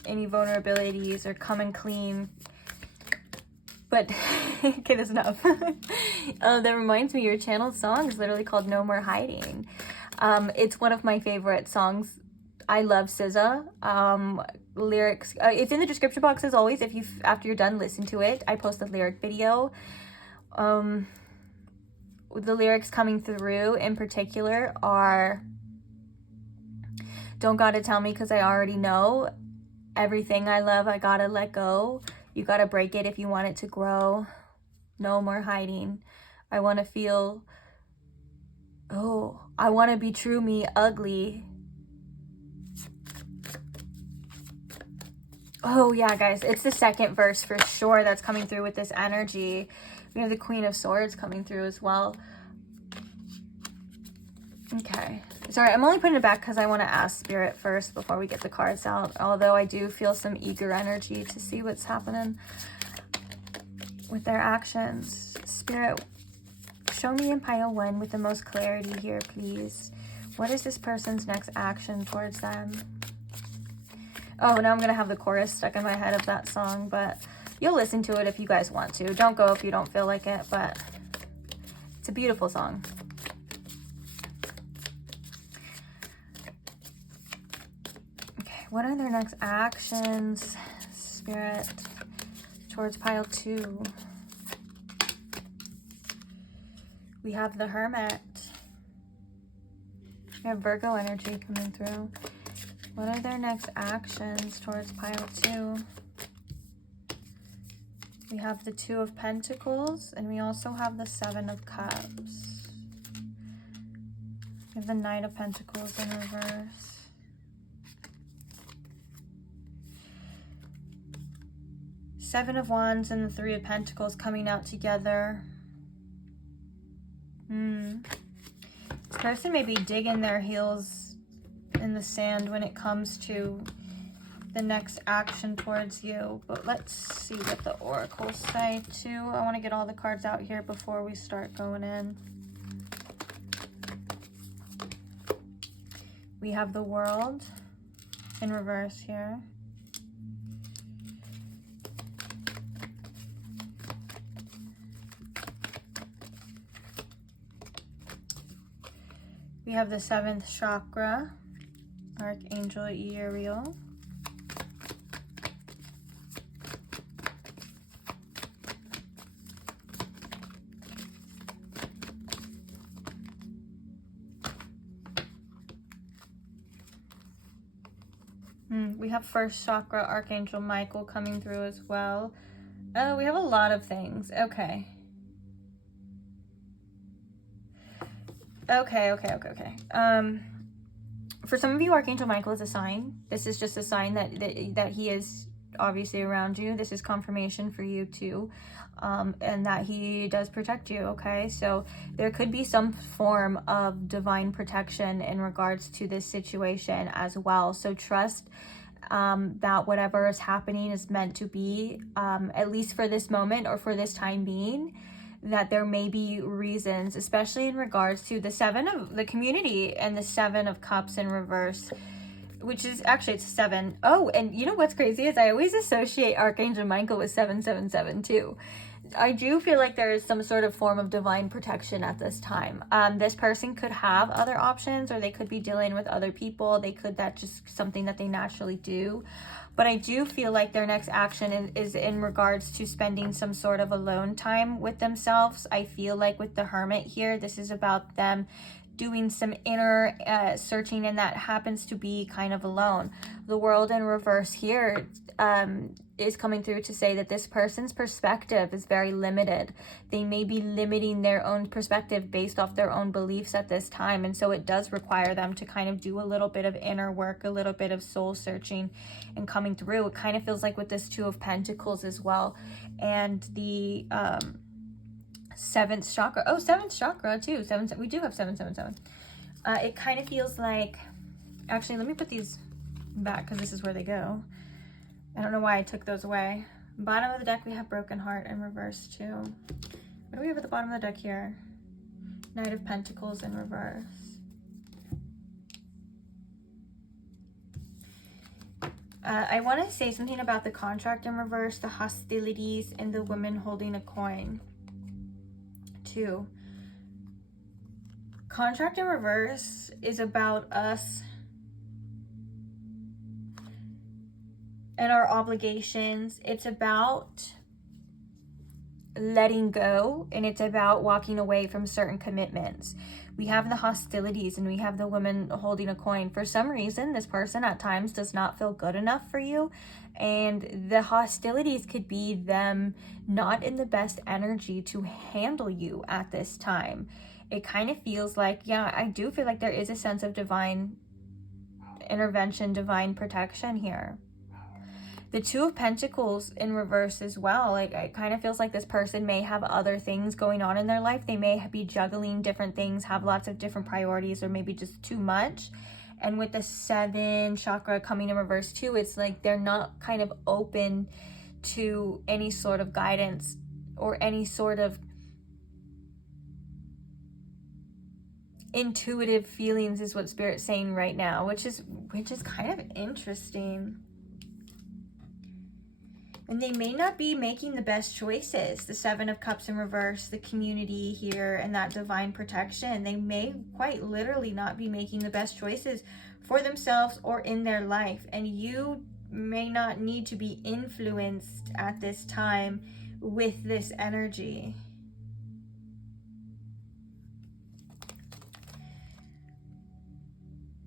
any vulnerabilities, or coming clean. But, okay, that's enough. That reminds me, your channeled song is literally called No More Hiding. It's one of my favorite songs. I love SZA. Lyrics, it's in the description box as always. If you, after you're done, listen to it. I post the lyric video. the lyrics coming through in particular are, don't gotta tell me because I already know. Everything I love, I gotta let go. You gotta break it if you want it to grow. No more hiding. I want to feel, oh, I want to be true me, ugly. Oh yeah, guys, it's the second verse for sure that's coming through with this energy. We have the Queen of Swords coming through as well. Okay. Sorry, I'm only putting it back because I want to ask Spirit first before we get the cards out. Although I do feel some eager energy to see what's happening with their actions. Spirit, show me in pile 1 with the most clarity here, please. What is this person's next action towards them? Oh, now I'm going to have the chorus stuck in my head of that song, but you'll listen to it if you guys want to. Don't go if you don't feel like it, but it's a beautiful song. Okay, what are their next actions, Spirit, towards pile 2? We have the Hermit. We have Virgo energy coming through. What are their next actions towards pile 2? We have the 2 of Pentacles, and we also have the 7 of Cups. We have the Knight of Pentacles in reverse. Seven of Wands and the 3 of Pentacles coming out together. This person may be digging their heels in the sand when it comes to the next action towards you, but let's see what the oracles say too. I want to get all the cards out here before we start going in. We have the World in reverse here. We have the 7th chakra, Archangel Uriel. We have 1st chakra, Archangel Michael coming through as well. Oh, we have a lot of things. Okay. Okay. For some of you, Archangel Michael is a sign. This is just a sign that he is obviously around you. This is confirmation for you too, and that he does protect you, okay? So there could be some form of divine protection in regards to this situation as well. So trust that whatever is happening is meant to be, at least for this moment or for this time being, that there may be reasons, especially in regards to the 7 of the community and the 7 of Cups in reverse, which is actually, it's 7. Oh, and you know what's crazy is I always associate Archangel Michael with 777 too. I do feel like there is some sort of form of divine protection at this time. This person could have other options, or they could be dealing with other people. That's just something that they naturally do. But I do feel like their next action is in regards to spending some sort of alone time with themselves. I feel like with the Hermit here, this is about them doing some inner searching, and that happens to be kind of alone. The World in reverse here is coming through to say that this person's perspective is very limited. They may be limiting their own perspective based off their own beliefs at this time, and so it does require them to kind of do a little bit of inner work, a little bit of soul searching and coming through. It kind of feels like with this 2 of Pentacles as well, and the 7th chakra. Oh, 7th chakra too. We do have 777. It kind of feels like, actually, let me put these back because this is where they go. I don't know why I took those away. Bottom of the deck, we have Broken Heart in reverse too. What do we have at the bottom of the deck here? Knight of Pentacles in reverse. I want to say something about the contract in reverse, the hostilities, and the woman holding a coin too. Contract in reverse is about us and our obligations. It's about letting go, and it's about walking away from certain commitments. We have the hostilities, and we have the woman holding a coin. For some reason, this person at times does not feel good enough for you, and the hostilities could be them not in the best energy to handle you at this time. It kind of feels like, yeah, I do feel like there is a sense of divine intervention, divine protection here. The Two of Pentacles in reverse as well. Like, it kind of feels like this person may have other things going on in their life. They may be juggling different things, have lots of different priorities, or maybe just too much. And with the 7th chakra coming in reverse too, it's like they're not kind of open to any sort of guidance or any sort of intuitive feelings, is what Spirit's saying right now, which is kind of interesting. And they may not be making the best choices. The 7 of Cups in reverse, the community here, and that divine protection. They may quite literally not be making the best choices for themselves or in their life. And you may not need to be influenced at this time with this energy.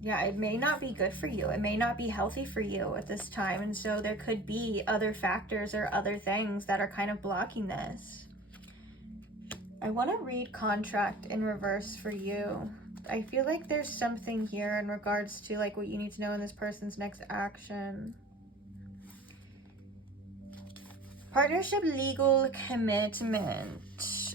Yeah, it may not be good for you. It may not be healthy for you at this time. And so there could be other factors or other things that are kind of blocking this. I want to read contract in reverse for you. I feel like there's something here in regards to like what you need to know in this person's next action. Partnership, legal commitment.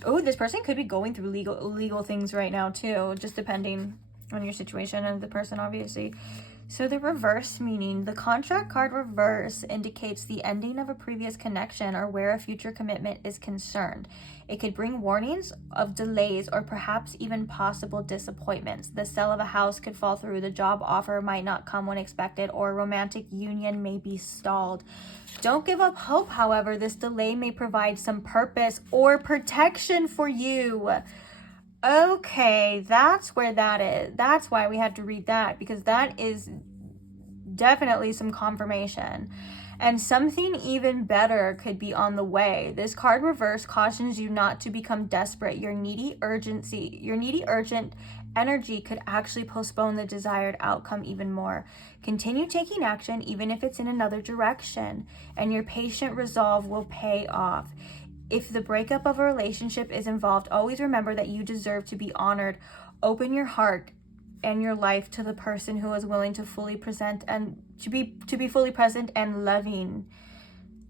Oh, this person could be going through legal things right now too, just depending on your situation and the person, obviously. So the reverse meaning, the contract card reverse indicates the ending of a previous connection or where a future commitment is concerned. It could bring warnings of delays or perhaps even possible disappointments. The sale of a house could fall through, the job offer might not come when expected, or a romantic union may be stalled. Don't give up hope, however. This delay may provide some purpose or protection for you. Okay, that's where that is. That's why we had to read that, because that is definitely some confirmation. And something even better could be on the way. This card reverse cautions you not to become desperate. Your needy urgent energy could actually postpone the desired outcome even more. Continue taking action, even if it's in another direction, and your patient resolve will pay off. If the breakup of a relationship is involved, always remember that you deserve to be honored. Open your heart and your life to the person who is willing to fully present and to be fully present and loving.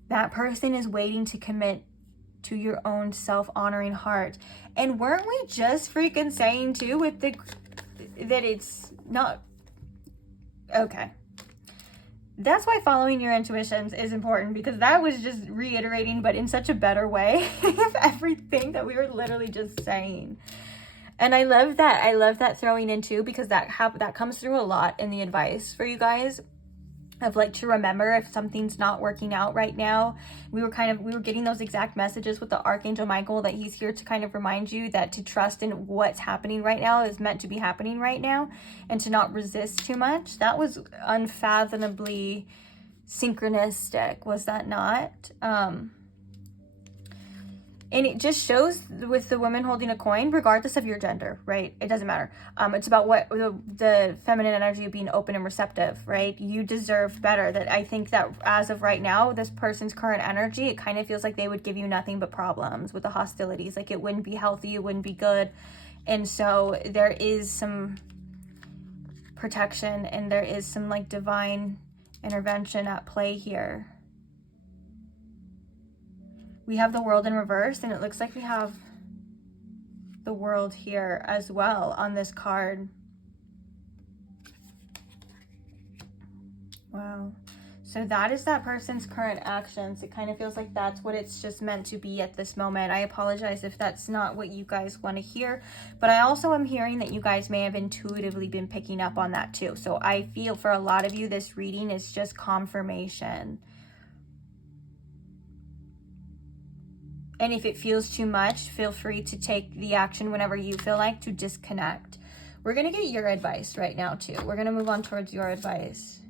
That person is waiting to commit to your own self-honoring heart. And weren't we just freaking saying too with that it's not okay? That's why following your intuitions is important, because that was just reiterating, but in such a better way, of everything that we were literally just saying. And I love that. I love that throwing in too, because that comes through a lot in the advice for you guys, of like to remember if something's not working out right now. We were getting those exact messages with the Archangel Michael, that he's here to kind of remind you that to trust in what's happening right now is meant to be happening right now, and to not resist too much. That was unfathomably synchronistic, was that not? And it just shows with the woman holding a coin, regardless of your gender, right? It doesn't matter. It's about what the feminine energy of being open and receptive, right? You deserve better. That I think that as of right now, this person's current energy, it kind of feels like they would give you nothing but problems with the hostilities. Like it wouldn't be healthy, it wouldn't be good. And so there is some protection and there is some like divine intervention at play here. We have the World in reverse, and it looks like we have the World here as well on this card. Wow. So that is that person's current actions. It kind of feels like that's what it's just meant to be at this moment. I apologize if that's not what you guys want to hear, but I also am hearing that you guys may have intuitively been picking up on that too. So I feel for a lot of you, this reading is just confirmation. And if it feels too much, feel free to take the action whenever you feel like to disconnect. We're going to get your advice right now too. We're going to move on towards your advice.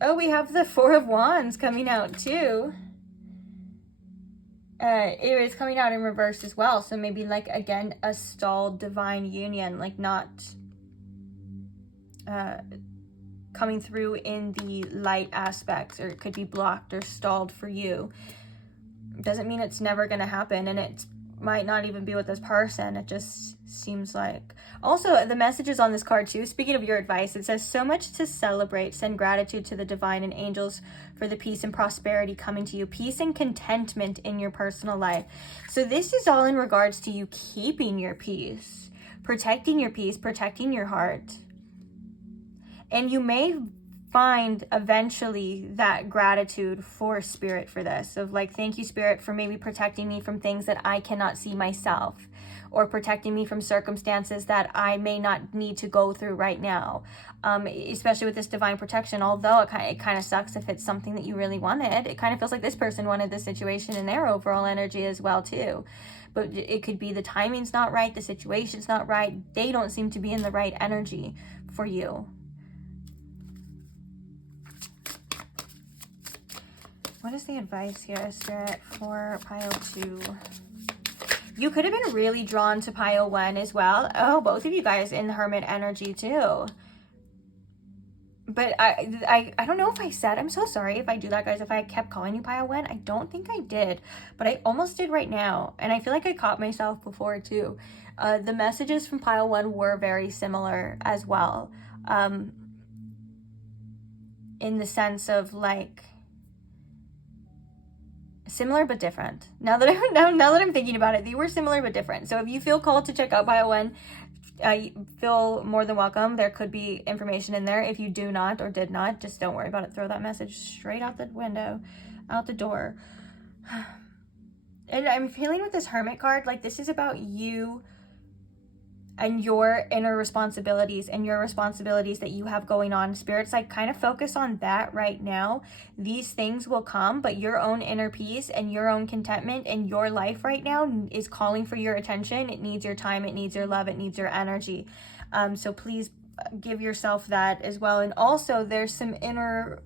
Oh, we have the Four of Wands coming out too. it is coming out in reverse as well. So maybe like, again, a stalled divine union, like not coming through in the light aspects, or it could be blocked or stalled for you. Doesn't mean it's never going to happen, and it might not even be with this person. It just seems like. Also, the messages on this card too, speaking of your advice, it says, so much to celebrate. Send gratitude to the divine and angels for the peace and prosperity coming to you. Peace and contentment in your personal life. So this is all in regards to you keeping your peace, protecting your peace, protecting your heart. And you may find eventually that gratitude for Spirit for this, of like, thank you, Spirit, for maybe protecting me from things that I cannot see myself, or protecting me from circumstances that I may not need to go through right now. Especially with this divine protection, although it kind of sucks if it's something that you really wanted. It kind of feels like this person wanted this situation in their overall energy as well too. But it could be the timing's not right, the situation's not right, they don't seem to be in the right energy for you. What is the advice here, Spirit, for pile 2? You could have been really drawn to pile 1 as well. Oh, both of you guys in Hermit energy too. But I don't know if I said, I'm so sorry if I do that, guys, if I kept calling you pile 1. I don't think I did, but I almost did right now. And I feel like I caught myself before too. The messages from pile 1 were very similar as well. In the sense of like, similar but different. Now that I'm thinking about it, they were similar but different. So if you feel called to check out pile 1, feel more than welcome. There could be information in there. If you do not or did not, just don't worry about it. Throw that message straight out the window, out the door. And I'm feeling with this Hermit card, like this is about you and your inner responsibilities and your responsibilities that you have going on. Spirit's like, kind of focus on that right now. These things will come, but your own inner peace and your own contentment in your life right now is calling for your attention. It needs your time, it needs your love, it needs your energy. So please give yourself that as well. And also there's some inner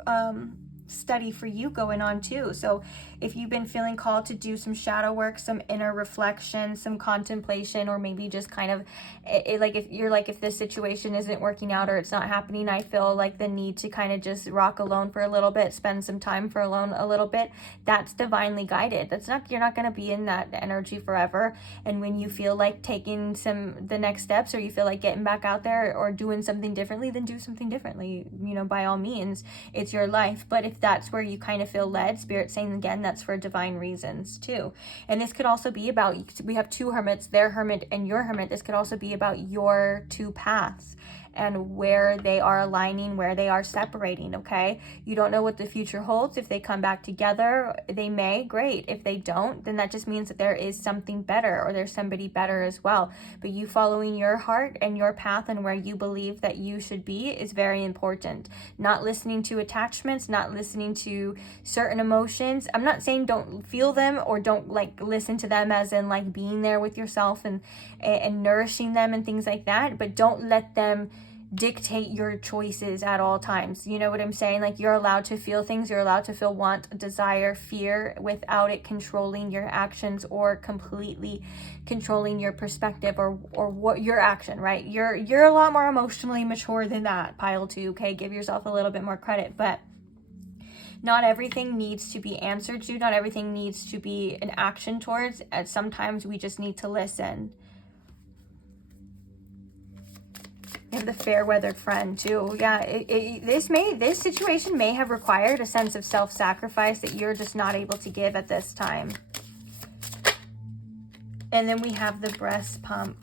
study for you going on too. So if you've been feeling called to do some shadow work, some inner reflection, some contemplation, or maybe just kind of like, if you're like, if this situation isn't working out or it's not happening, I feel like the need to kind of just rock alone for a little bit, spend some time for alone a little bit, that's divinely guided. That's not, you're not going to be in that energy forever. And when you feel like taking the next steps, or you feel like getting back out there or doing something differently, then do something differently, you know, by all means. It's your life. But if that's where you kind of feel led, Spirit saying again, that's for divine reasons too. And this could also be about, we have two hermits, their hermit and your hermit. This could also be about your two paths and where they are aligning, where they are separating, okay? You don't know what the future holds. If they come back together, they may, great. If they don't, then that just means that there is something better, or there's somebody better as well. But you following your heart and your path and where you believe that you should be is very important. Not listening to attachments, not listening to certain emotions. I'm not saying don't feel them or don't like listen to them as in like being there with yourself and nourishing them and things like that, but don't let them dictate your choices at all times. You know what I'm saying? Like, you're allowed to feel things, you're allowed to feel want, desire, fear, without it controlling your actions or completely controlling your perspective or what your action, right? You're a lot more emotionally mature than that, pile 2, okay? Give yourself a little bit more credit. But not everything needs to be answered to, not everything needs to be an action towards. And sometimes we just need to listen. You have the fair-weathered friend too. Yeah, this situation may have required a sense of self-sacrifice that you're just not able to give at this time. And then we have the breast pump.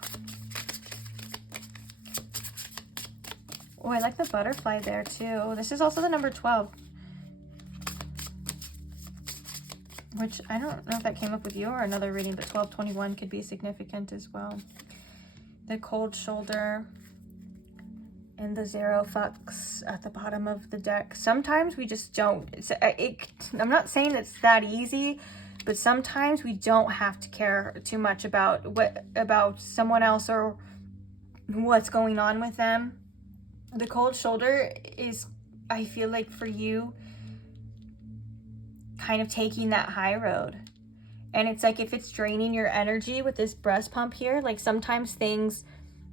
Oh, I like the butterfly there too. This is also the number 12. Which I don't know if that came up with you or another reading, but 1221 could be significant as well. The cold shoulder. And the 0 fucks at the bottom of the deck. Sometimes we just don't. I'm not saying it's that easy, but sometimes we don't have to care too much about someone else or what's going on with them. The cold shoulder is, I feel like for you, kind of taking that high road And it's like, if it's draining your energy with this breast pump here, like sometimes things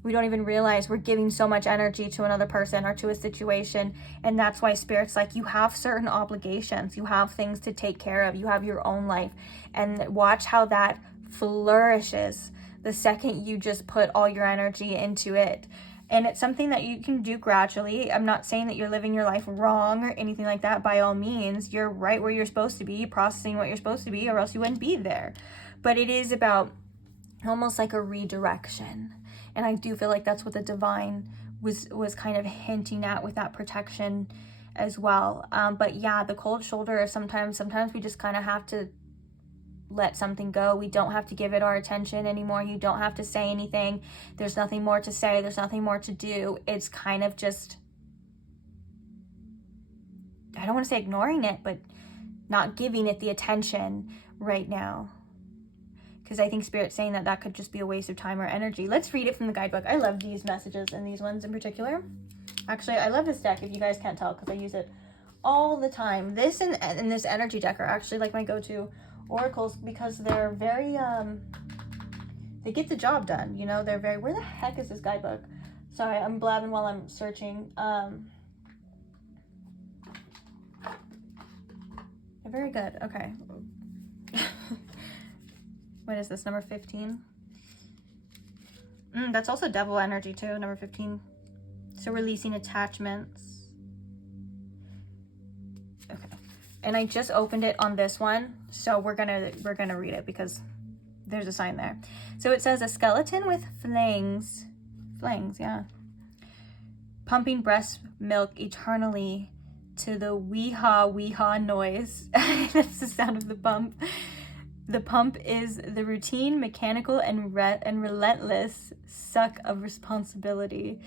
we don't even realize we're giving so much energy to another person or to a situation. And that's why Spirit's like, you have certain obligations, you have things to take care of, you have your own life. And watch how that flourishes the second you just put all your energy into it. And it's something that you can do gradually. I'm not saying that you're living your life wrong or anything like that. By all means, you're right where you're supposed to be, processing what you're supposed to be, or else you wouldn't be there. But it is about almost like a redirection. And I do feel like that's what the divine was kind of hinting at with that protection as well. But yeah, the cold shoulder, sometimes we just kind of have to let something go. We don't have to give it our attention anymore. You don't have to say anything. There's nothing more to say. There's nothing more to do. It's kind of just, I don't want to say ignoring it, but not giving it the attention right now. Because I think Spirit's saying that that could just be a waste of time or energy. Let's read it from the guidebook. I love these messages and these ones in particular. Actually, I love this deck, if you guys can't tell, because I use it all the time. This and this energy deck are actually like my go-to oracles, because they're very, they get the job done, you know? They're very, where the heck is this guidebook? Sorry, I'm blabbing while I'm searching. They're very good. Okay. What is this, number 15? That's also devil energy too, number 15. So releasing attachments. Okay. And I just opened it on this one, so we're gonna read it because there's a sign there. So it says, a skeleton with flangs, yeah, pumping breast milk eternally to the wee-haw noise. That's the sound of the pump. The pump is the routine, mechanical, and relentless suck of responsibility.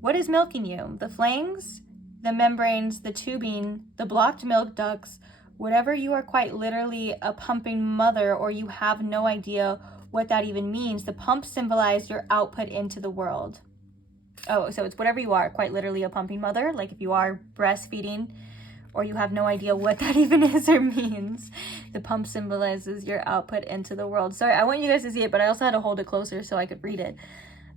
What is milking you? The flangs, the membranes, the tubing, the blocked milk ducts, whatever. You are quite literally a pumping mother, or you have no idea what that even means. The pump symbolizes your output into the world. Oh, so it's whatever you are, quite literally a pumping mother. Like if you are breastfeeding, or you have no idea what that even is or means. The pump symbolizes your output into the world. Sorry, I want you guys to see it, but I also had to hold it closer so I could read it.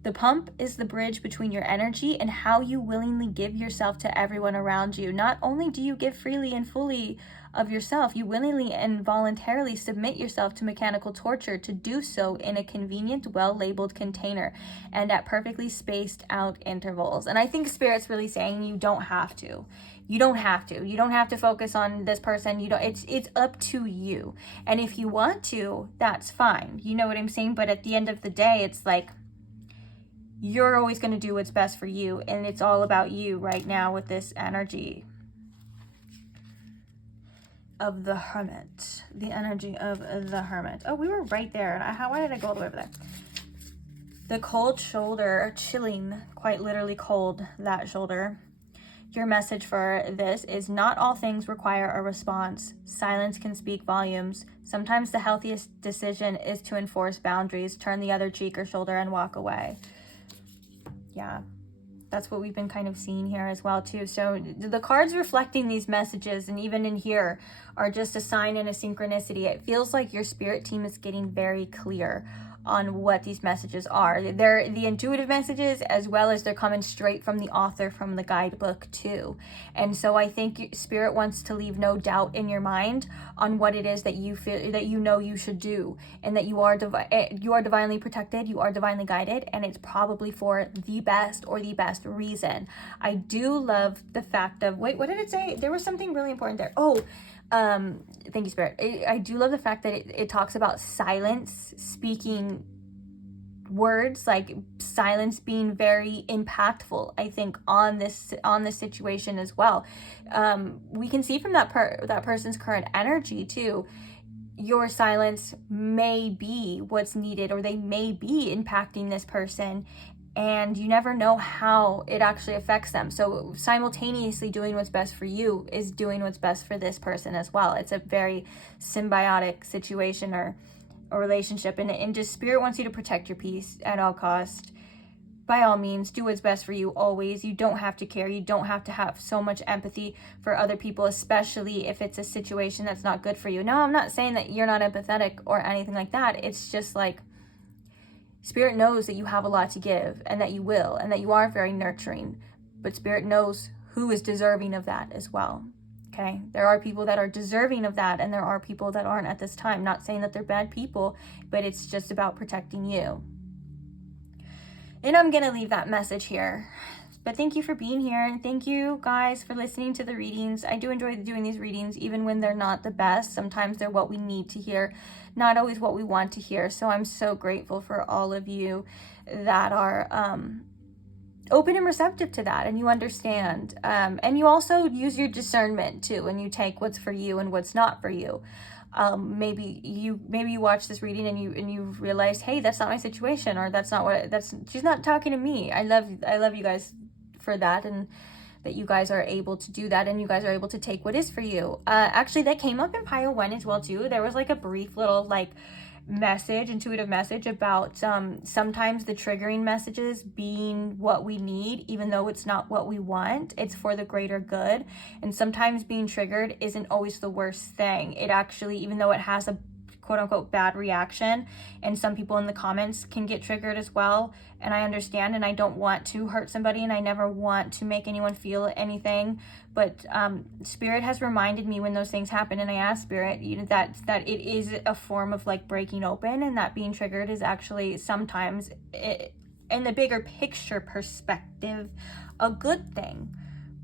The pump is the bridge between your energy and how you willingly give yourself to everyone around you. Not only do you give freely and fully of yourself, you willingly and voluntarily submit yourself to mechanical torture, to do so in a convenient, well-labeled container and at perfectly spaced out intervals. And I think Spirit's really saying you don't have to. You don't have to. You don't have to focus on this person. You don't. It's up to you. And if you want to, that's fine. You know what I'm saying? But at the end of the day, it's like you're always going to do what's best for you, and it's all about you right now with this energy of the Hermit. The energy of the Hermit. Oh, we were right there. Why did I go all the way over there? The cold shoulder, chilling, quite literally cold, that shoulder. Your message for this is, not all things require a response. Silence can speak volumes. Sometimes the healthiest decision is to enforce boundaries, turn the other cheek or shoulder, and walk away. Yeah, that's what we've been kind of seeing here as well too. So the cards reflecting these messages, and even in here, are just a sign and a synchronicity. It feels like your spirit team is getting very clear on what these messages are. They're the intuitive messages, as well as they're coming straight from the author, from the guidebook too. And so I think Spirit wants to leave no doubt in your mind on what it is that you feel, that you know you should do, and that you are divinely protected, you are divinely guided, and it's probably for the best, or the best reason. I do love the fact of, wait, what did it say? There was something really important there. Thank you, Spirit. I do love the fact that it talks about silence, speaking words, like silence being very impactful, I think, on this situation as well. We can see from that person's current energy too, your silence may be what's needed, or they may be impacting this person, and you never know how it actually affects them. So simultaneously doing what's best for you is doing what's best for this person as well. It's a very symbiotic situation or relationship, and just Spirit wants you to protect your peace at all cost. by all means, do what's best for you always. You don't have to care. You don't have to have so much empathy for other people, especially if it's a situation that's not good for you. No, I'm not saying that you're not empathetic or anything like that. It's just like, Spirit knows that you have a lot to give, and that you will, and that you are very nurturing. But Spirit knows who is deserving of that as well. Okay? There are people that are deserving of that, and there are people that aren't at this time. Not saying that they're bad people, but it's just about protecting you. And I'm going to leave that message here. But thank you for being here. And thank you guys for listening to the readings. I do enjoy doing these readings, even when they're not the best. Sometimes they're what we need to hear, not always what we want to hear. So I'm so grateful for all of you that are open and receptive to that, and you understand. And you also use your discernment too, and you take what's for you and what's not for you. Maybe you watch this reading and you realize, hey, that's not my situation, or she's not talking to me. I love you guys for that, and that you guys are able to do that, and you guys are able to take what is for you. Actually, that came up in pile 1 as well too. There was like a brief little like intuitive message about sometimes the triggering messages being what we need, even though it's not what we want. It's for the greater good. And sometimes being triggered isn't always the worst thing. It actually, even though it has a quote unquote bad reaction, and some people in the comments can get triggered as well, and I understand, and I don't want to hurt somebody, and I never want to make anyone feel anything, but Spirit has reminded me when those things happen, and I asked Spirit, that it is a form of like breaking open, and that being triggered is actually sometimes, in the bigger picture perspective, a good thing,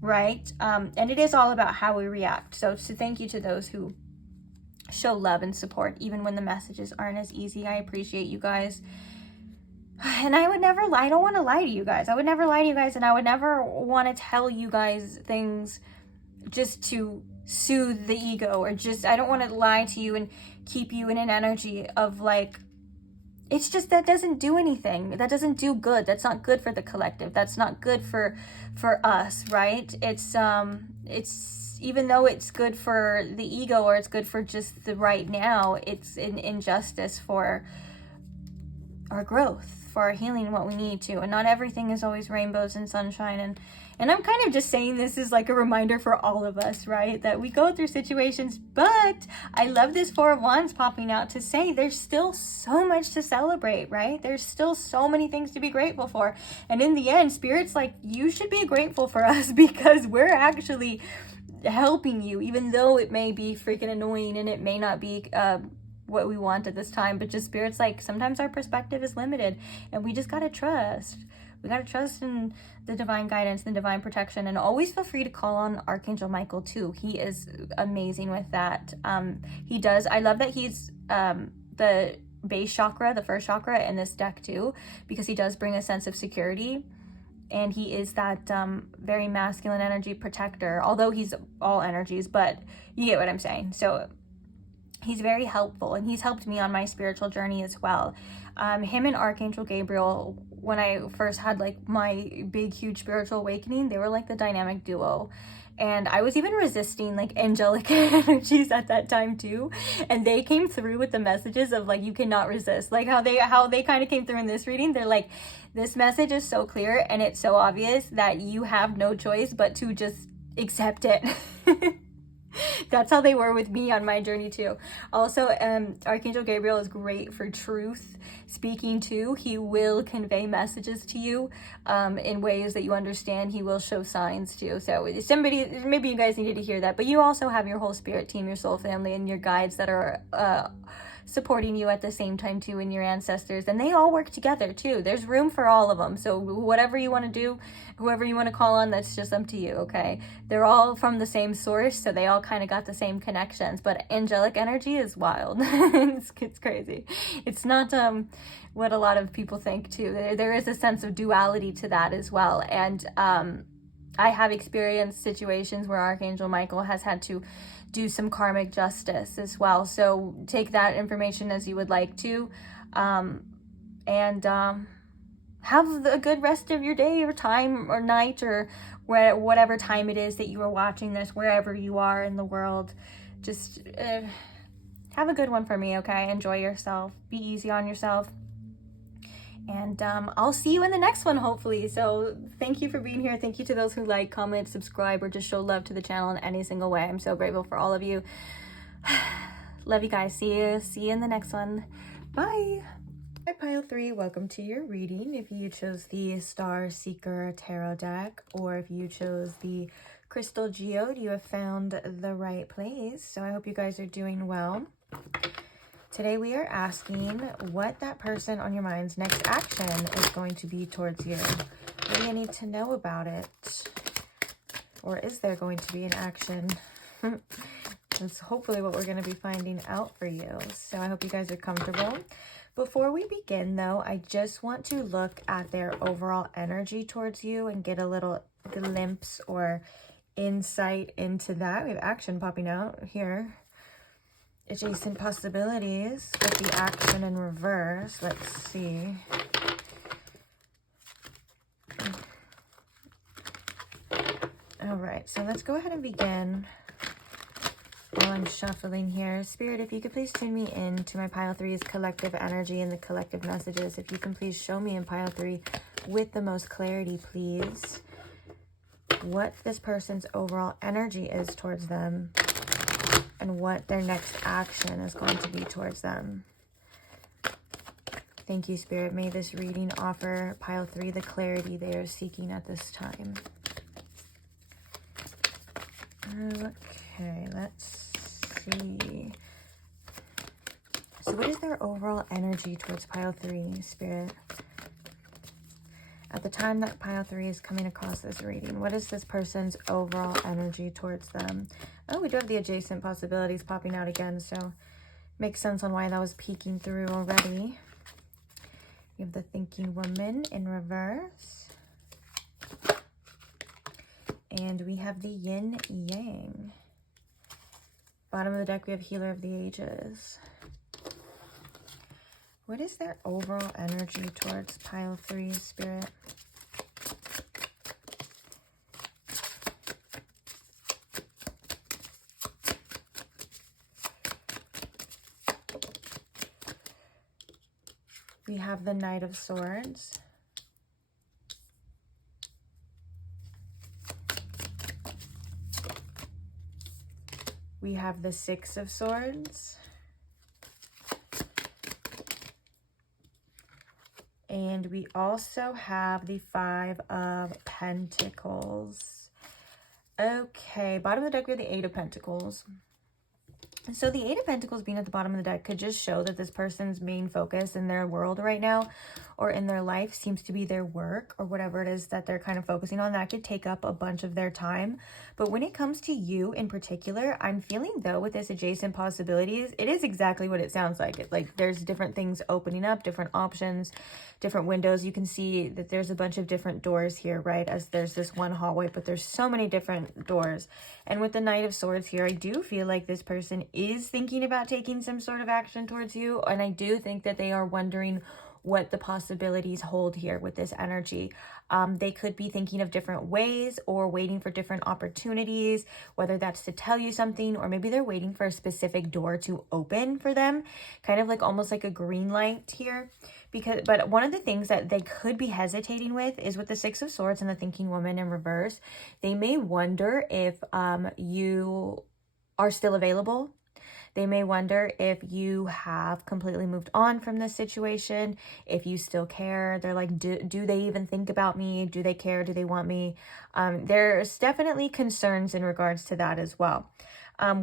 right? And it is all about how we react. So thank you to those who show love and support, even when the messages aren't as easy. I appreciate you guys. And I don't want to lie to you guys. I would never lie to you guys, and I would never want to tell you guys things just to soothe the ego, or I don't want to lie to you and keep you in an energy of like, it's just, that doesn't do anything. That doesn't do good. That's not good for the collective. That's not good for us, right? It's even though it's good for the ego, or it's good for just the right now, it's an injustice for our growth, for our healing, and what we need to. And not everything is always rainbows and sunshine. And I'm kind of just saying this is like a reminder for all of us, right? That we go through situations, but I love this 4 of Wands popping out to say there's still so much to celebrate, right? There's still so many things to be grateful for. And in the end, Spirit's like, you should be grateful for us, because we're actually helping you, even though it may be freaking annoying and it may not be what we want at this time. But just Spirit's like, sometimes our perspective is limited, and we just gotta trust. We gotta trust in the divine guidance and divine protection. And always feel free to call on Archangel Michael too. He is amazing with that. I love that he's the base chakra, the first chakra in this deck too, because he does bring a sense of security. And he is that very masculine energy protector, although he's all energies, but you get what I'm saying. So he's very helpful, and he's helped me on my spiritual journey as well. Him and Archangel Gabriel, when I first had like my big, huge spiritual awakening, they were like the dynamic duo. And I was even resisting like angelic energies at that time too. And they came through with the messages of like, you cannot resist. Like how they kind of came through in this reading. They're like, this message is so clear and it's so obvious that you have no choice but to just accept it. That's how they were with me on my journey too. Also, Archangel Gabriel is great for truth speaking too. He will convey messages to you in ways that you understand. He will show signs too. So maybe you guys needed to hear that, but you also have your whole spirit team, your soul family, and your guides that are supporting you at the same time too, and your ancestors, and they all work together too. There's room for all of them. So whatever you want to do, whoever you want to call on, that's just up to you. Okay, they're all from the same source, so they all kind of got the same connections. But angelic energy is wild. It's crazy. It's not what a lot of people think too. There is a sense of duality to that as well. And I have experienced situations where Archangel Michael has had to do some karmic justice as well. So take that information as you would like to, and have a good rest of your day or time or night, or whatever time it is that you are watching this, wherever you are in the world. Just have a good one for me, okay? Enjoy yourself. Be easy on yourself. And I'll see you in the next one, hopefully. So thank you for being here. Thank you to those who like, comment, subscribe, or just show love to the channel in any single way. I'm so grateful for all of you. Love you guys. See you in the next one. Bye. Hi, Pile 3. Welcome to your reading. If you chose the Star Seeker Tarot deck, or if you chose the Crystal Geode, you have found the right place. So I hope you guys are doing well. Today we are asking what that person on your mind's next action is going to be towards you. What do you need to know about it? Or is there going to be an action? That's hopefully what we're going to be finding out for you. So I hope you guys are comfortable. Before we begin, though, I just want to look at their overall energy towards you and get a little glimpse or insight into that. We have action popping out here. Adjacent possibilities with the action in reverse. Let's see. All right, so let's go ahead and begin. While I'm shuffling here, Spirit, if you could please tune me in to my Pile 3's collective energy and the collective messages. If you can please show me in Pile 3 with the most clarity, please, what this person's overall energy is towards them and what their next action is going to be towards them. Thank you, Spirit. May this reading offer Pile 3 the clarity they are seeking at this time. Okay, let's see. So what is their overall energy towards Pile 3, Spirit? At the time that Pile 3 is coming across this reading, what is this person's overall energy towards them? Oh, we do have the adjacent possibilities popping out again, so makes sense on why that was peeking through already. We have the thinking woman in reverse. And we have the yin yang. Bottom of the deck, we have healer of the ages. What is their overall energy towards Pile 3, Spirit? We have the Knight of Swords. We have the Six of Swords. And we also have the Five of Pentacles. Okay, bottom of the deck, we have the Eight of Pentacles. So the Eight of Pentacles being at the bottom of the deck could just show that this person's main focus in their world right now or in their life seems to be their work or whatever it is that they're kind of focusing on. That could take up a bunch of their time. But when it comes to you in particular, I'm feeling, though, with this adjacent possibilities, it is exactly what it sounds like. Like there's different things opening up, different options, different windows. You can see that there's a bunch of different doors here, right? As there's this one hallway, but there's so many different doors. And with the Knight of Swords here, I do feel like this person is thinking about taking some sort of action towards you. And I do think that they are wondering what the possibilities hold here with this energy. They could be thinking of different ways or waiting for different opportunities, whether that's to tell you something, or maybe they're waiting for a specific door to open for them, kind of like almost like a green light here. But one of the things that they could be hesitating with is with the Six of Swords and the thinking woman in reverse. They may wonder if you are still available. They may wonder if you have completely moved on from this situation, if you still care. They're like, do they even think about me? Do they care? Do they want me? There's definitely concerns in regards to that as well.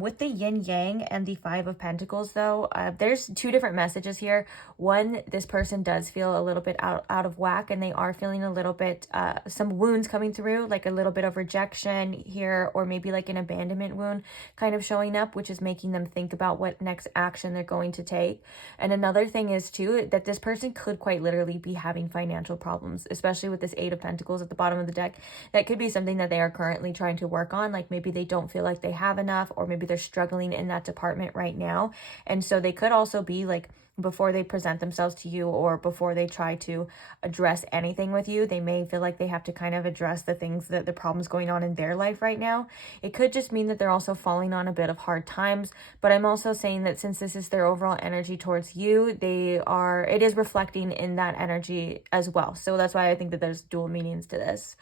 With the yin yang and the Five of Pentacles, though, there's two different messages here. One, this person does feel a little bit out of whack, and they are feeling a little bit, some wounds coming through, like a little bit of rejection here, or maybe like an abandonment wound kind of showing up, which is making them think about what next action they're going to take. And another thing is, too, that this person could quite literally be having financial problems, especially with this Eight of Pentacles at the bottom of the deck. That could be something that they are currently trying to work on, like maybe they don't feel like they have enough, or maybe they're struggling in that department right now. And so they could also be like, before they present themselves to you or before they try to address anything with you, they may feel like they have to kind of address the things that the problems going on in their life right now. It could just mean that they're also falling on a bit of hard times, but I'm also saying that since this is their overall energy towards you, it is reflecting in that energy as well. So that's why I think that there's dual meanings to this.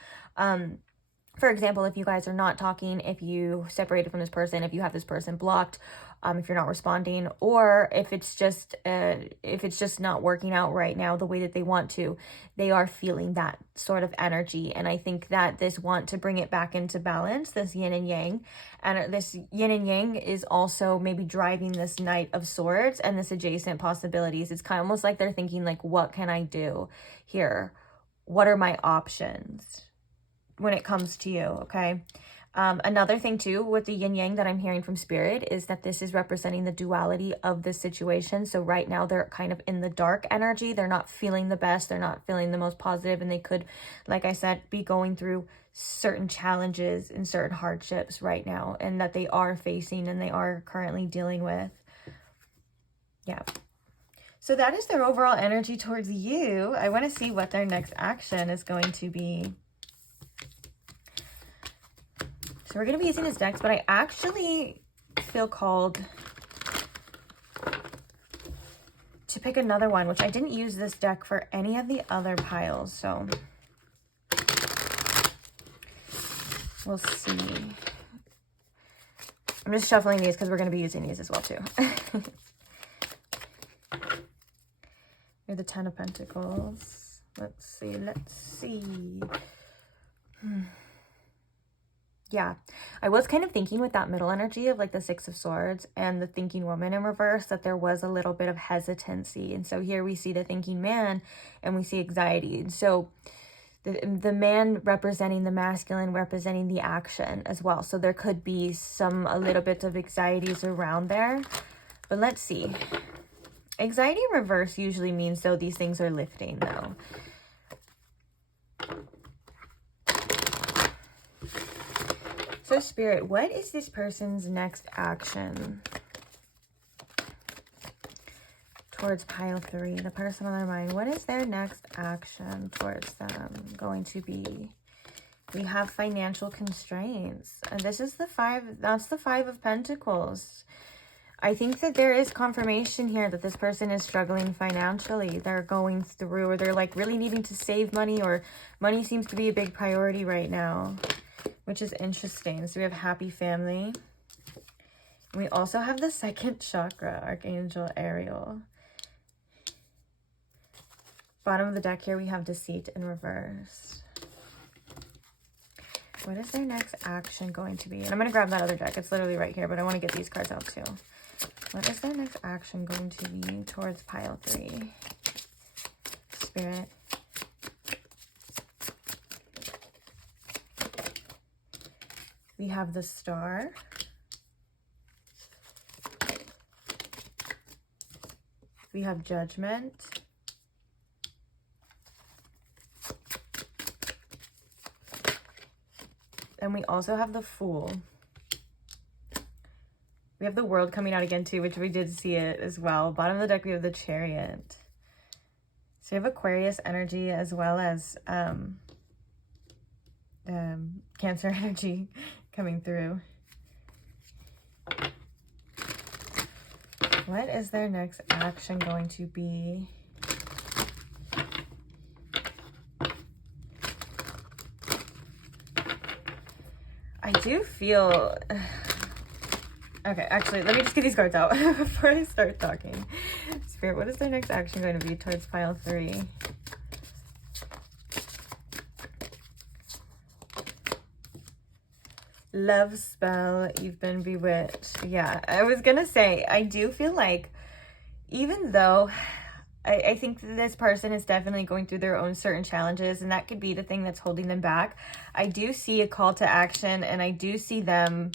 For example, if you guys are not talking, if you separated from this person, if you have this person blocked, if you're not responding, or if it's just not working out right now the way that they want to, they are feeling that sort of energy. And I think that this want to bring it back into balance, this yin and yang, and this yin and yang is also maybe driving this Knight of Swords and this adjacent possibilities. It's kind of almost like they're thinking like, what can I do here? What are my options when it comes to you? Okay. Another thing too with the yin yang that I'm hearing from spirit is that this is representing the duality of this situation. So right now they're kind of in the dark energy. They're not feeling the best. They're not feeling the most positive, and they could, like I said, be going through certain challenges and certain hardships right now, and that they are facing and they are currently dealing with. Yeah. So that is their overall energy towards you. I want to see what their next action is going to be. So we're going to be using his decks, but I actually feel called to pick another one, which I didn't use this deck for any of the other piles. So we'll see. I'm just shuffling these because we're going to be using these as well too. You're the Ten of Pentacles. Let's see. Yeah, I was kind of thinking with that middle energy of like the Six of Swords and the Thinking Woman in reverse that there was a little bit of hesitancy. And so here we see the Thinking Man and we see anxiety. And so the man representing the masculine, representing the action as well. So there could be a little bit of anxieties around there. But let's see. Anxiety in reverse usually means though these things are lifting though. So Spirit, what is this person's next action towards pile 3? The person on their mind, what is their next action towards them going to be? We have financial constraints. And this is that's the Five of Pentacles. I think that there is confirmation here that this person is struggling financially. They're going through, or they're like really needing to save money, or money seems to be a big priority right now, which is interesting. So we have happy family. We also have the second chakra, Archangel Ariel. Bottom of the deck here, we have deceit in reverse. What is their next action going to be? And I'm going to grab that other deck. It's literally right here, but I want to get these cards out too. What is their next action going to be towards pile 3? Spirit. We have the Star. We have Judgment. And we also have the Fool. We have the World coming out again too, which we did see it as well. Bottom of the deck, we have the Chariot. So we have Aquarius energy as well as Cancer energy coming through. What is their next action going to be? I do feel... Okay, actually, let me just get these cards out before I start talking. Spirit, what is their next action going to be towards pile 3? Love spell, you've been bewitched. Yeah, I was gonna say, I do feel like, even though I think this person is definitely going through their own certain challenges, and that could be the thing that's holding them back, I do see a call to action, and I do see them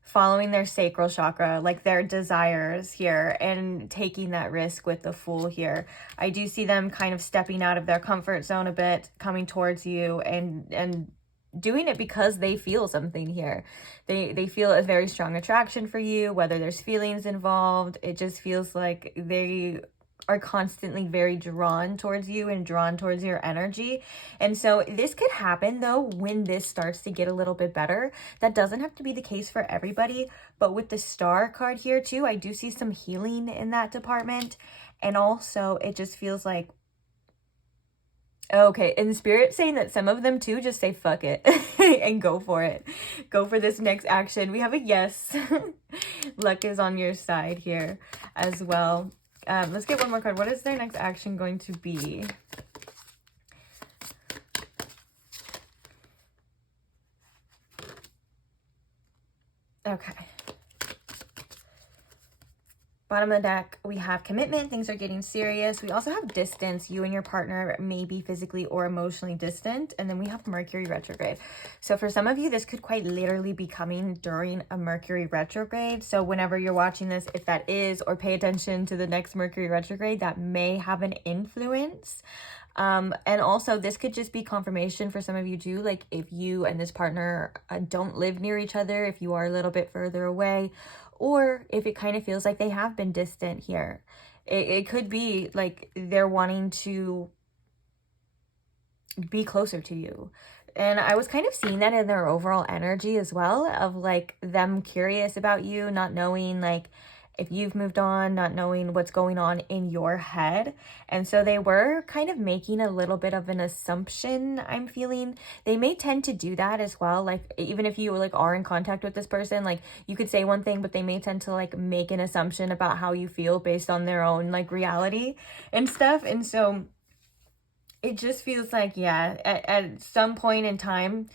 following their sacral chakra, like their desires here, and taking that risk with the Fool here. I do see them kind of stepping out of their comfort zone a bit, coming towards you, and doing it because they feel something here. They feel a very strong attraction for you, whether there's feelings involved. It just feels like they are constantly very drawn towards you and drawn towards your energy. And so this could happen though when this starts to get a little bit better. That doesn't have to be the case for everybody, but with the star card here too, I do see some healing in that department. And also it just feels like, okay, in spirit saying that some of them too just say fuck it and go for it. Go for this next action. We have a yes. Luck is on your side here as well. Let's get one more card. What is their next action going to be? Okay. Bottom of the deck, we have commitment. Things are getting serious. We also have distance. You and your partner may be physically or emotionally distant. And then we have Mercury retrograde. So for some of you, this could quite literally be coming during a Mercury retrograde. So whenever you're watching this, if that is, or pay attention to the next Mercury retrograde, that may have an influence. And also this could just be confirmation for some of you too. Like if you and this partner don't live near each other, if you are a little bit further away, or if it kind of feels like they have been distant here. It could be like they're wanting to be closer to you. And I was kind of seeing that in their overall energy as well, of like them curious about you, not knowing like if you've moved on, not knowing what's going on in your head. And so they were kind of making a little bit of an assumption, I'm feeling. They may tend to do that as well. Like even if you like are in contact with this person, like you could say one thing, but they may tend to like make an assumption about how you feel based on their own like reality and stuff. And so it just feels like, yeah, at some point in time,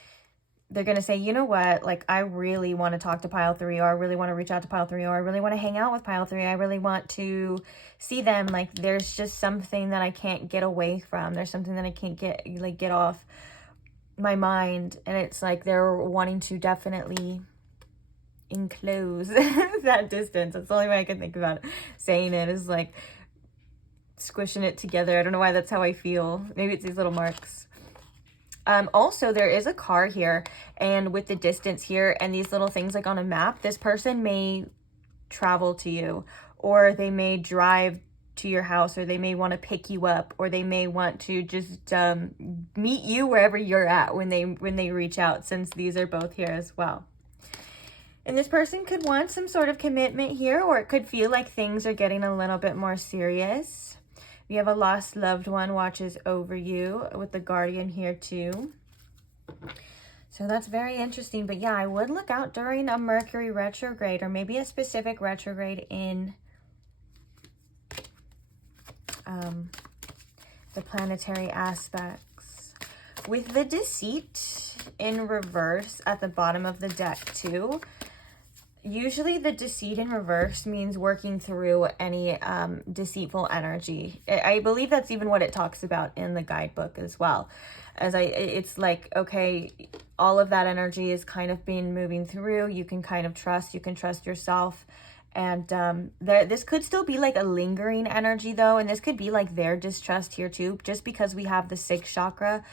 they're going to say, you know what, like, I really want to talk to pile 3, or I really want to reach out to pile 3, or I really want to hang out with pile 3. I really want to see them. Like, there's just something that I can't get away from. There's something that I can't get off my mind. And it's like they're wanting to definitely enclose that distance. That's the only way I can think about it. Saying it is like squishing it together. I don't know why that's how I feel. Maybe it's these little marks. Also, there is a car here, and with the distance here and these little things like on a map, this person may travel to you, or they may drive to your house, or they may want to pick you up, or they may want to just meet you wherever you're at when they reach out, since these are both here as well. And this person could want some sort of commitment here, or it could feel like things are getting a little bit more serious. We have a lost loved one watches over you with the guardian here too. So that's very interesting. But yeah, I would look out during a Mercury retrograde, or maybe a specific retrograde in the planetary aspects. With the deceit in reverse at the bottom of the deck too, usually the deceit in reverse means working through any deceitful energy. I believe that's even what it talks about in the guidebook as well. It's like, okay, all of that energy is kind of being moving through. You can kind of trust, you can trust yourself. And this could still be like a lingering energy though. And this could be like their distrust here too, just because we have the 6th chakra,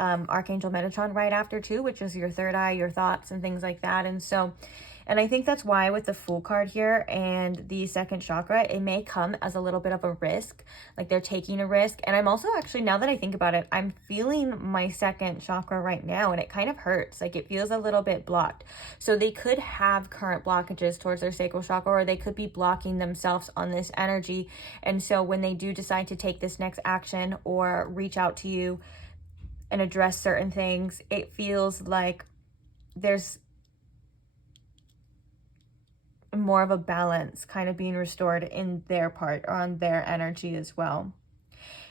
Archangel Metatron right after too, which is your third eye, your thoughts and things like that. And so, and I think that's why with the Fool card here and the 2nd chakra, it may come as a little bit of a risk, like they're taking a risk. And I'm also actually, now that I think about it, I'm feeling my 2nd chakra right now, and it kind of hurts. Like it feels a little bit blocked. So they could have current blockages towards their sacral chakra, or they could be blocking themselves on this energy. And so when they do decide to take this next action or reach out to you and address certain things, it feels like there's more of a balance kind of being restored in their part, or on their energy as well.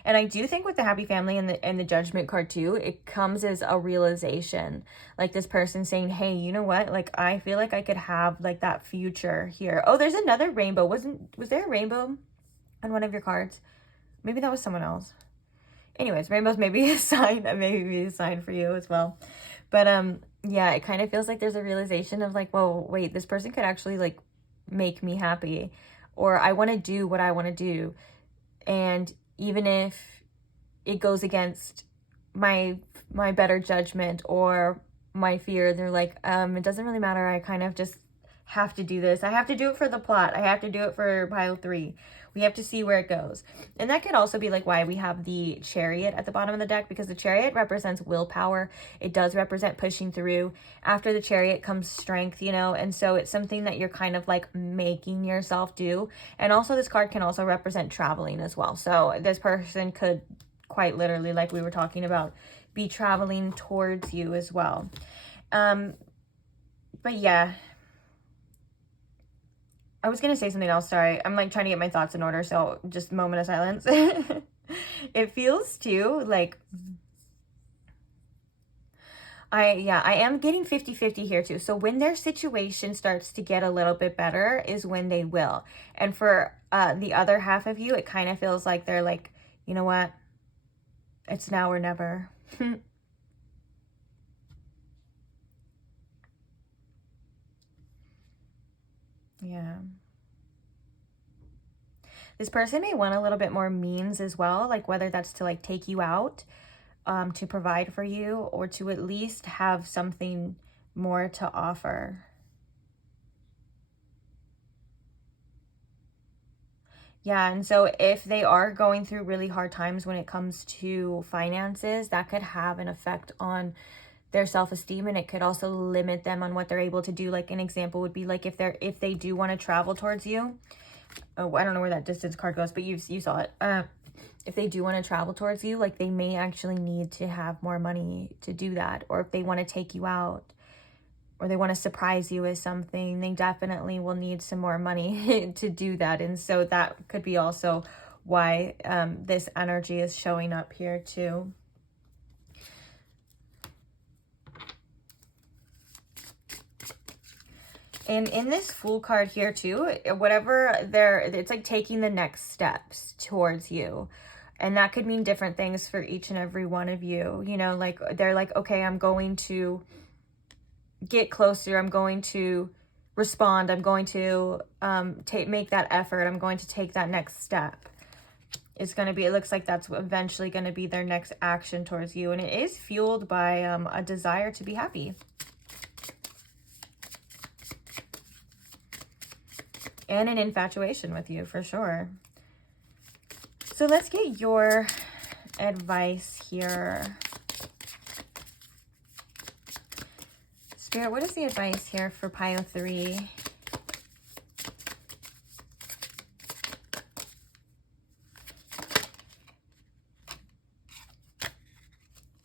And I do think with the happy family and the judgment card too, it comes as a realization, like this person saying, hey, you know what, like I feel like I could have like that future here. Oh, there's another rainbow. Was there a rainbow on one of your cards? Maybe that was someone else. Anyways, rainbows may be a sign, maybe a sign for you as well. But yeah, it kind of feels like there's a realization of like, whoa, wait, this person could actually like make me happy, or I want to do what I want to do. And even if it goes against my better judgment, or my fear. They're like, it doesn't really matter. I kind of just have to do this. I have to do it for the plot. I have to do it for pile 3. We have to see where it goes. And that could also be like why we have the Chariot at the bottom of the deck, because the Chariot represents willpower. It does represent pushing through. After the Chariot comes strength, you know, and so it's something that you're kind of like making yourself do. And also this card can also represent traveling as well. So this person could quite literally, like we were talking about, be traveling towards you as well. But yeah, I was going to say something else. Sorry. I'm like trying to get my thoughts in order. So just a moment of silence. It feels too like, I am getting 50-50 here too. So when their situation starts to get a little bit better is when they will. And for the other half of you, it kind of feels like they're like, you know what? It's now or never. Yeah. This person may want a little bit more means as well, like whether that's to like take you out, to provide for you, or to at least have something more to offer. Yeah, and so if they are going through really hard times when it comes to finances, that could have an effect on their self-esteem, and it could also limit them on what they're able to do. Like an example would be like if they do want to travel towards you. Oh, I don't know where that distance card goes, but you saw it. If they do want to travel towards you, like they may actually need to have more money to do that. Or if they want to take you out, or they want to surprise you with something, they definitely will need some more money to do that. And so that could be also why this energy is showing up here too. And in this Fool card here too, whatever it's like taking the next steps towards you. And that could mean different things for each and every one of you. You know, like they're like, okay, I'm going to get closer. I'm going to respond. I'm going to make that effort. I'm going to take that next step. It's going to be, it looks like that's eventually going to be their next action towards you. And it is fueled by a desire to be happy. And an infatuation with you, for sure. So let's get your advice here. Spirit, what is the advice here for pile 3?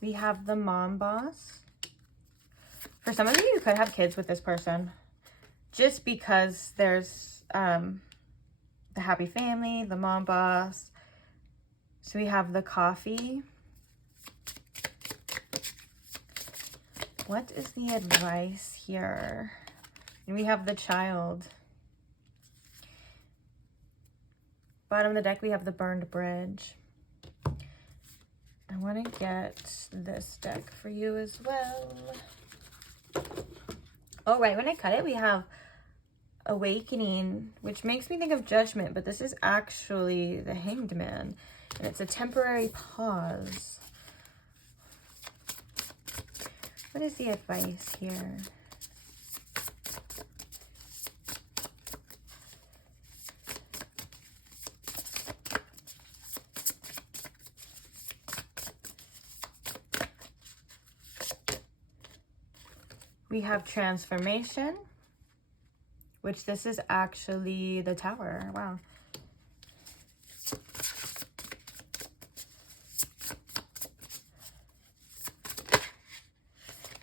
We have the mom boss. For some of you, you could have kids with this person. Just because there's the happy family, the mom boss. So we have the coffee. What is the advice here? And we have the child. Bottom of the deck, we have the burned bridge. I want to get this deck for you as well. Oh, right, when I cut it, we have awakening, which makes me think of judgment, but this is actually the Hanged Man, and it's a temporary pause. What is the advice here? We have transformation, which this is actually the Tower. Wow.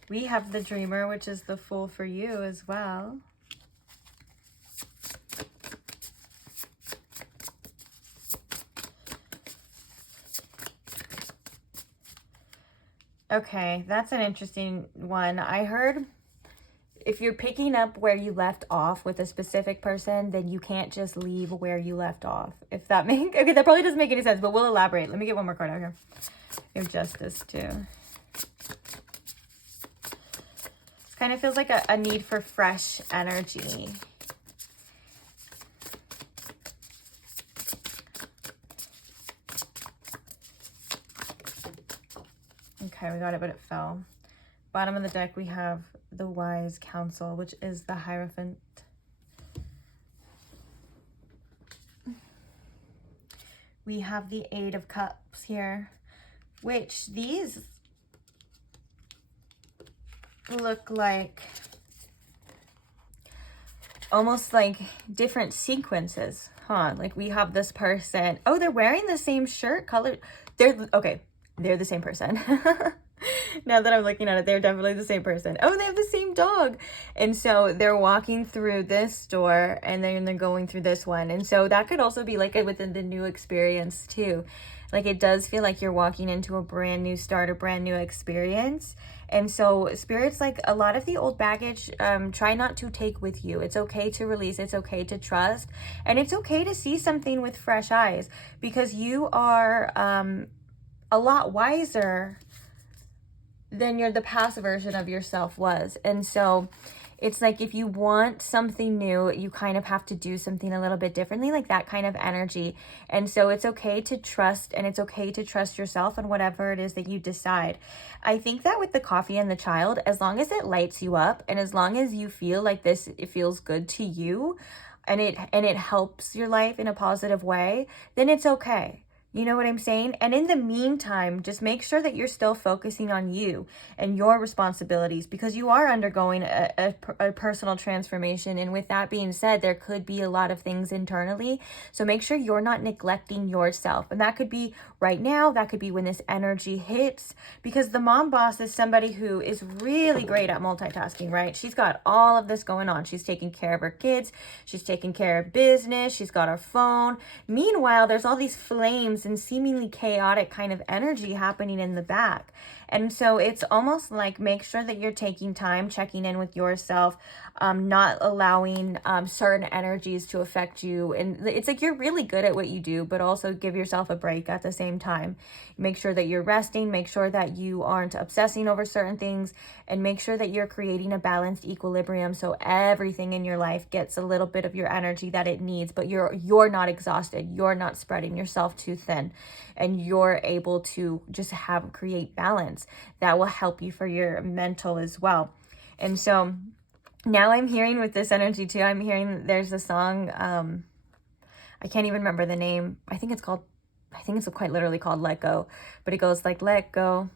We have the Dreamer, which is the Fool for you as well. Okay, that's an interesting one. I heard if you're picking up where you left off with a specific person, then you can't just leave where you left off. If that makes... Okay, that probably doesn't make any sense, but we'll elaborate. Let me get one more card out here. We have Justice, too. This kind of feels like a need for fresh energy. Okay, we got it, but it fell. bottom of the deck, we have the Wise Counsel, which is the Hierophant. We have the Eight of Cups here, which these look like almost like different sequences, huh? Like we have this person. Oh, they're wearing the same shirt color. Okay, they're the same person. Now that I'm looking at it, they're definitely the same person. Oh, they have the same dog. And so they're walking through this door and then they're going through this one. And so that could also be like within the new experience too. Like it does feel like you're walking into a brand new start, a brand new experience. And so spirits, like a lot of the old baggage, try not to take with you. It's okay to release. It's okay to trust. And it's okay to see something with fresh eyes, because you are a lot wiser than the past version of yourself was. And so it's like if you want something new, you kind of have to do something a little bit differently, like that kind of energy. And so it's okay to trust, and it's okay to trust yourself and whatever it is that you decide. I think that with the coffee and the child, as long as it lights you up and as long as you feel like this, it feels good to you and it helps your life in a positive way, then it's okay. You know what I'm saying? And in the meantime, just make sure that you're still focusing on you and your responsibilities, because you are undergoing a personal transformation. And with that being said, there could be a lot of things internally. So make sure you're not neglecting yourself. And that could be right now. That could be when this energy hits, because the mom boss is somebody who is really great at multitasking, right? She's got all of this going on. She's taking care of her kids. She's taking care of business. She's got her phone. Meanwhile, there's all these flames and seemingly chaotic kind of energy happening in the back. And so it's almost like make sure that you're taking time, checking in with yourself, not allowing certain energies to affect you. And it's like you're really good at what you do, but also give yourself a break at the same time. Make sure that you're resting, make sure that you aren't obsessing over certain things, and make sure that you're creating a balanced equilibrium so everything in your life gets a little bit of your energy that it needs, but you're not exhausted, you're not spreading yourself too thin, and you're able to just create balance that will help you for your mental as well. And so now I'm hearing with this energy too, I'm hearing there's a song, I can't even remember the name. I think it's quite literally called Let Go, but it goes like, let go,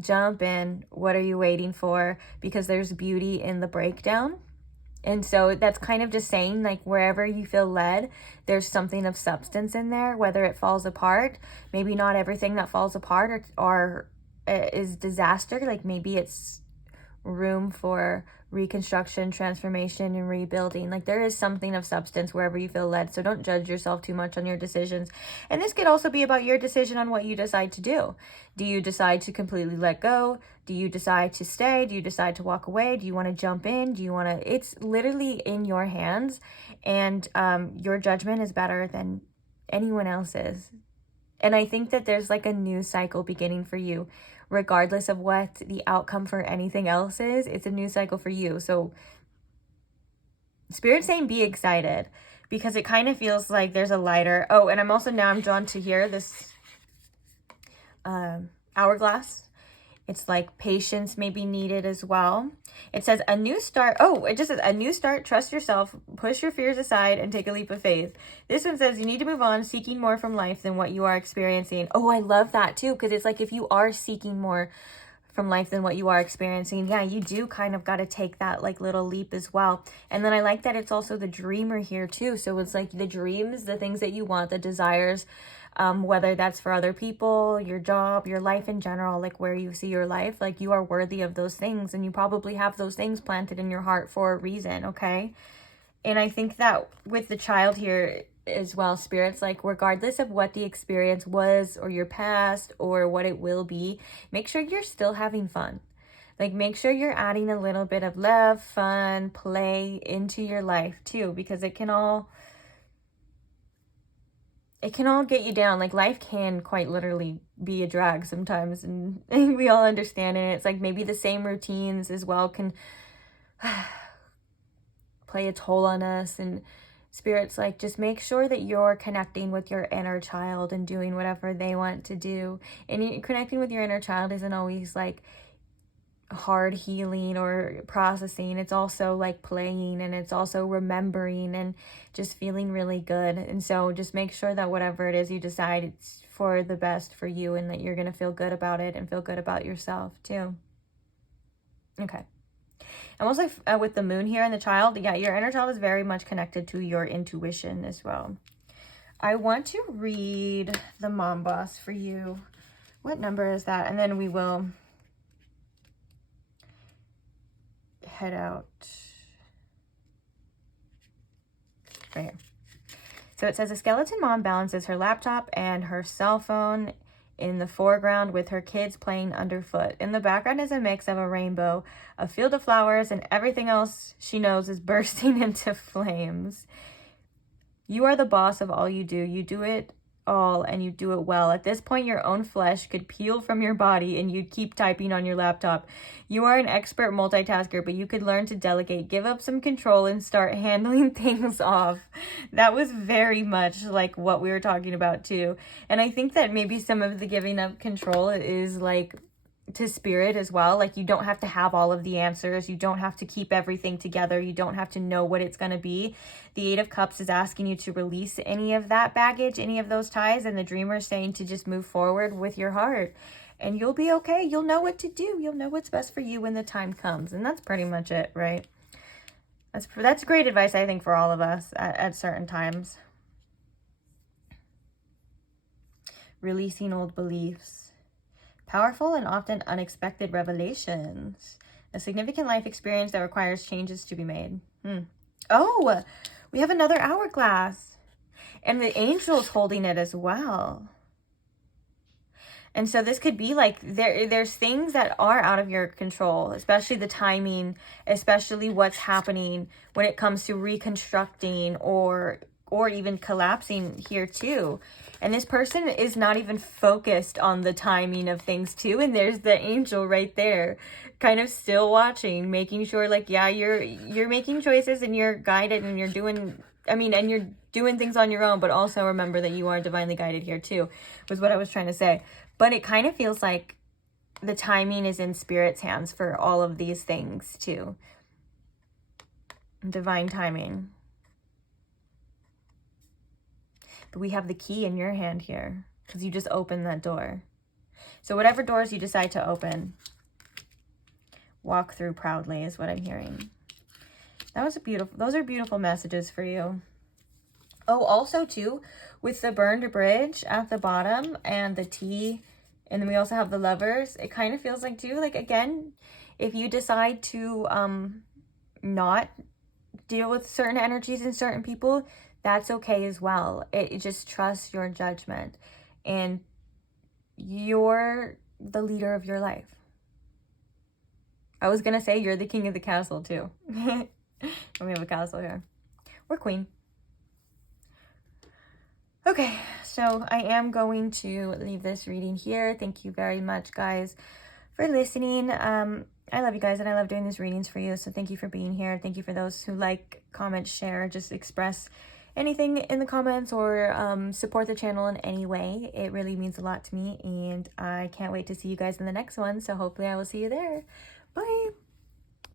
jump in, what are you waiting for? Because there's beauty in the breakdown. And so that's kind of just saying, like, wherever you feel led, there's something of substance in there, whether it falls apart. Maybe not everything that falls apart or is disaster. Like maybe it's room for reconstruction, transformation, and rebuilding. Like there is something of substance wherever you feel led. So don't judge yourself too much on your decisions. And this could also be about your decision on what you decide to do. Do you decide to completely let go? Do you decide to stay? Do you decide to walk away? Do you want to jump in? Do you want to, it's literally in your hands, and your judgment is better than anyone else's. And I think that there's like a new cycle beginning for you. Regardless of what the outcome for anything else is, it's a new cycle for you. So Spirit's saying be excited, because it kind of feels like there's a lighter. Oh, and I'm drawn to here, this hourglass. It's like patience may be needed as well. It says a new start. Oh, it just says a new start. Trust yourself. Push your fears aside and take a leap of faith. This one says you need to move on, seeking more from life than what you are experiencing. Oh, I love that too, because it's like if you are seeking more from life than what you are experiencing, yeah, you do kind of got to take that like little leap as well. And then I like that it's also the dreamer here too. So it's like the dreams, the things that you want, the desires, whether that's for other people, your job, your life in general, like where you see your life, like you are worthy of those things, and you probably have those things planted in your heart for a reason, okay? And I think that with the child here as well, Spirit's like, regardless of what the experience was or your past or what it will be, make sure you're still having fun. Like make sure you're adding a little bit of love, fun, play into your life too, because it can all get you down. Like life can quite literally be a drag sometimes, and we all understand it. It's like maybe the same routines as well can play a toll on us. And Spirit's like, just make sure that you're connecting with your inner child and doing whatever they want to do. And connecting with your inner child isn't always like hard healing or processing. It's also like playing, and it's also remembering and just feeling really good. And so just make sure that whatever it is you decide, it's for the best for you, and that you're going to feel good about it and feel good about yourself too. Okay. And also with the moon here and the child, yeah, your inner child is very much connected to your intuition as well. I want to read the mom boss for you. What number is that? And then we will head out right here. So it says a skeleton mom balances her laptop and her cell phone in the foreground with her kids playing underfoot. In the background is a mix of a rainbow, a field of flowers, and everything else she knows is bursting into flames. You are the boss of all you do. You do it all, and you do it well. At this point, your own flesh could peel from your body and you'd keep typing on your laptop. You are an expert multitasker, but you could learn to delegate, give up some control, and start handling things off. That was very much like what we were talking about too. And I think that maybe some of the giving up control is like to spirit as well. Like, you don't have to have all of the answers. You don't have to keep everything together. You don't have to know what it's going to be. The Eight of Cups is asking you to release any of that baggage, any of those ties, and the Dreamer is saying to just move forward with your heart, and you'll be okay. You'll know what to do. You'll know what's best for you when the time comes. And that's pretty much it, right? That's great advice, I think, for all of us at certain times. Releasing old beliefs. Powerful and often unexpected revelations. A significant life experience that requires changes to be made. Oh, we have another hourglass. And the angel's holding it as well. And so this could be like, there's things that are out of your control, especially the timing, especially what's happening when it comes to reconstructing or even collapsing here too. And this person is not even focused on the timing of things too. And there's the angel right there, kind of still watching, making sure like, yeah, you're making choices and you're guided and you're doing, and you're doing things on your own, but also remember that you are divinely guided here too, was what I was trying to say. But it kind of feels like the timing is in Spirit's hands for all of these things too. Divine timing. But we have the key in your hand here because you just opened that door. So whatever doors you decide to open, walk through proudly is what I'm hearing. Those are beautiful messages for you. Oh, also too, with the burned bridge at the bottom and the T, and then we also have the Lovers, it kind of feels like too, like again, if you decide to not deal with certain energies and certain people, that's okay as well. It just trust your judgment, and you're the leader of your life. I was gonna say you're the king of the castle too. We have a castle here. We're queen. Okay, so I am going to leave this reading here. Thank you very much, guys, for listening. I love you guys, and I love doing these readings for you. So thank you for being here. Thank you for those who like, comment, share, just express anything in the comments, or support the channel in any way. It really means a lot to me, and I can't wait to see you guys in the next one. So hopefully I will see you there. Bye.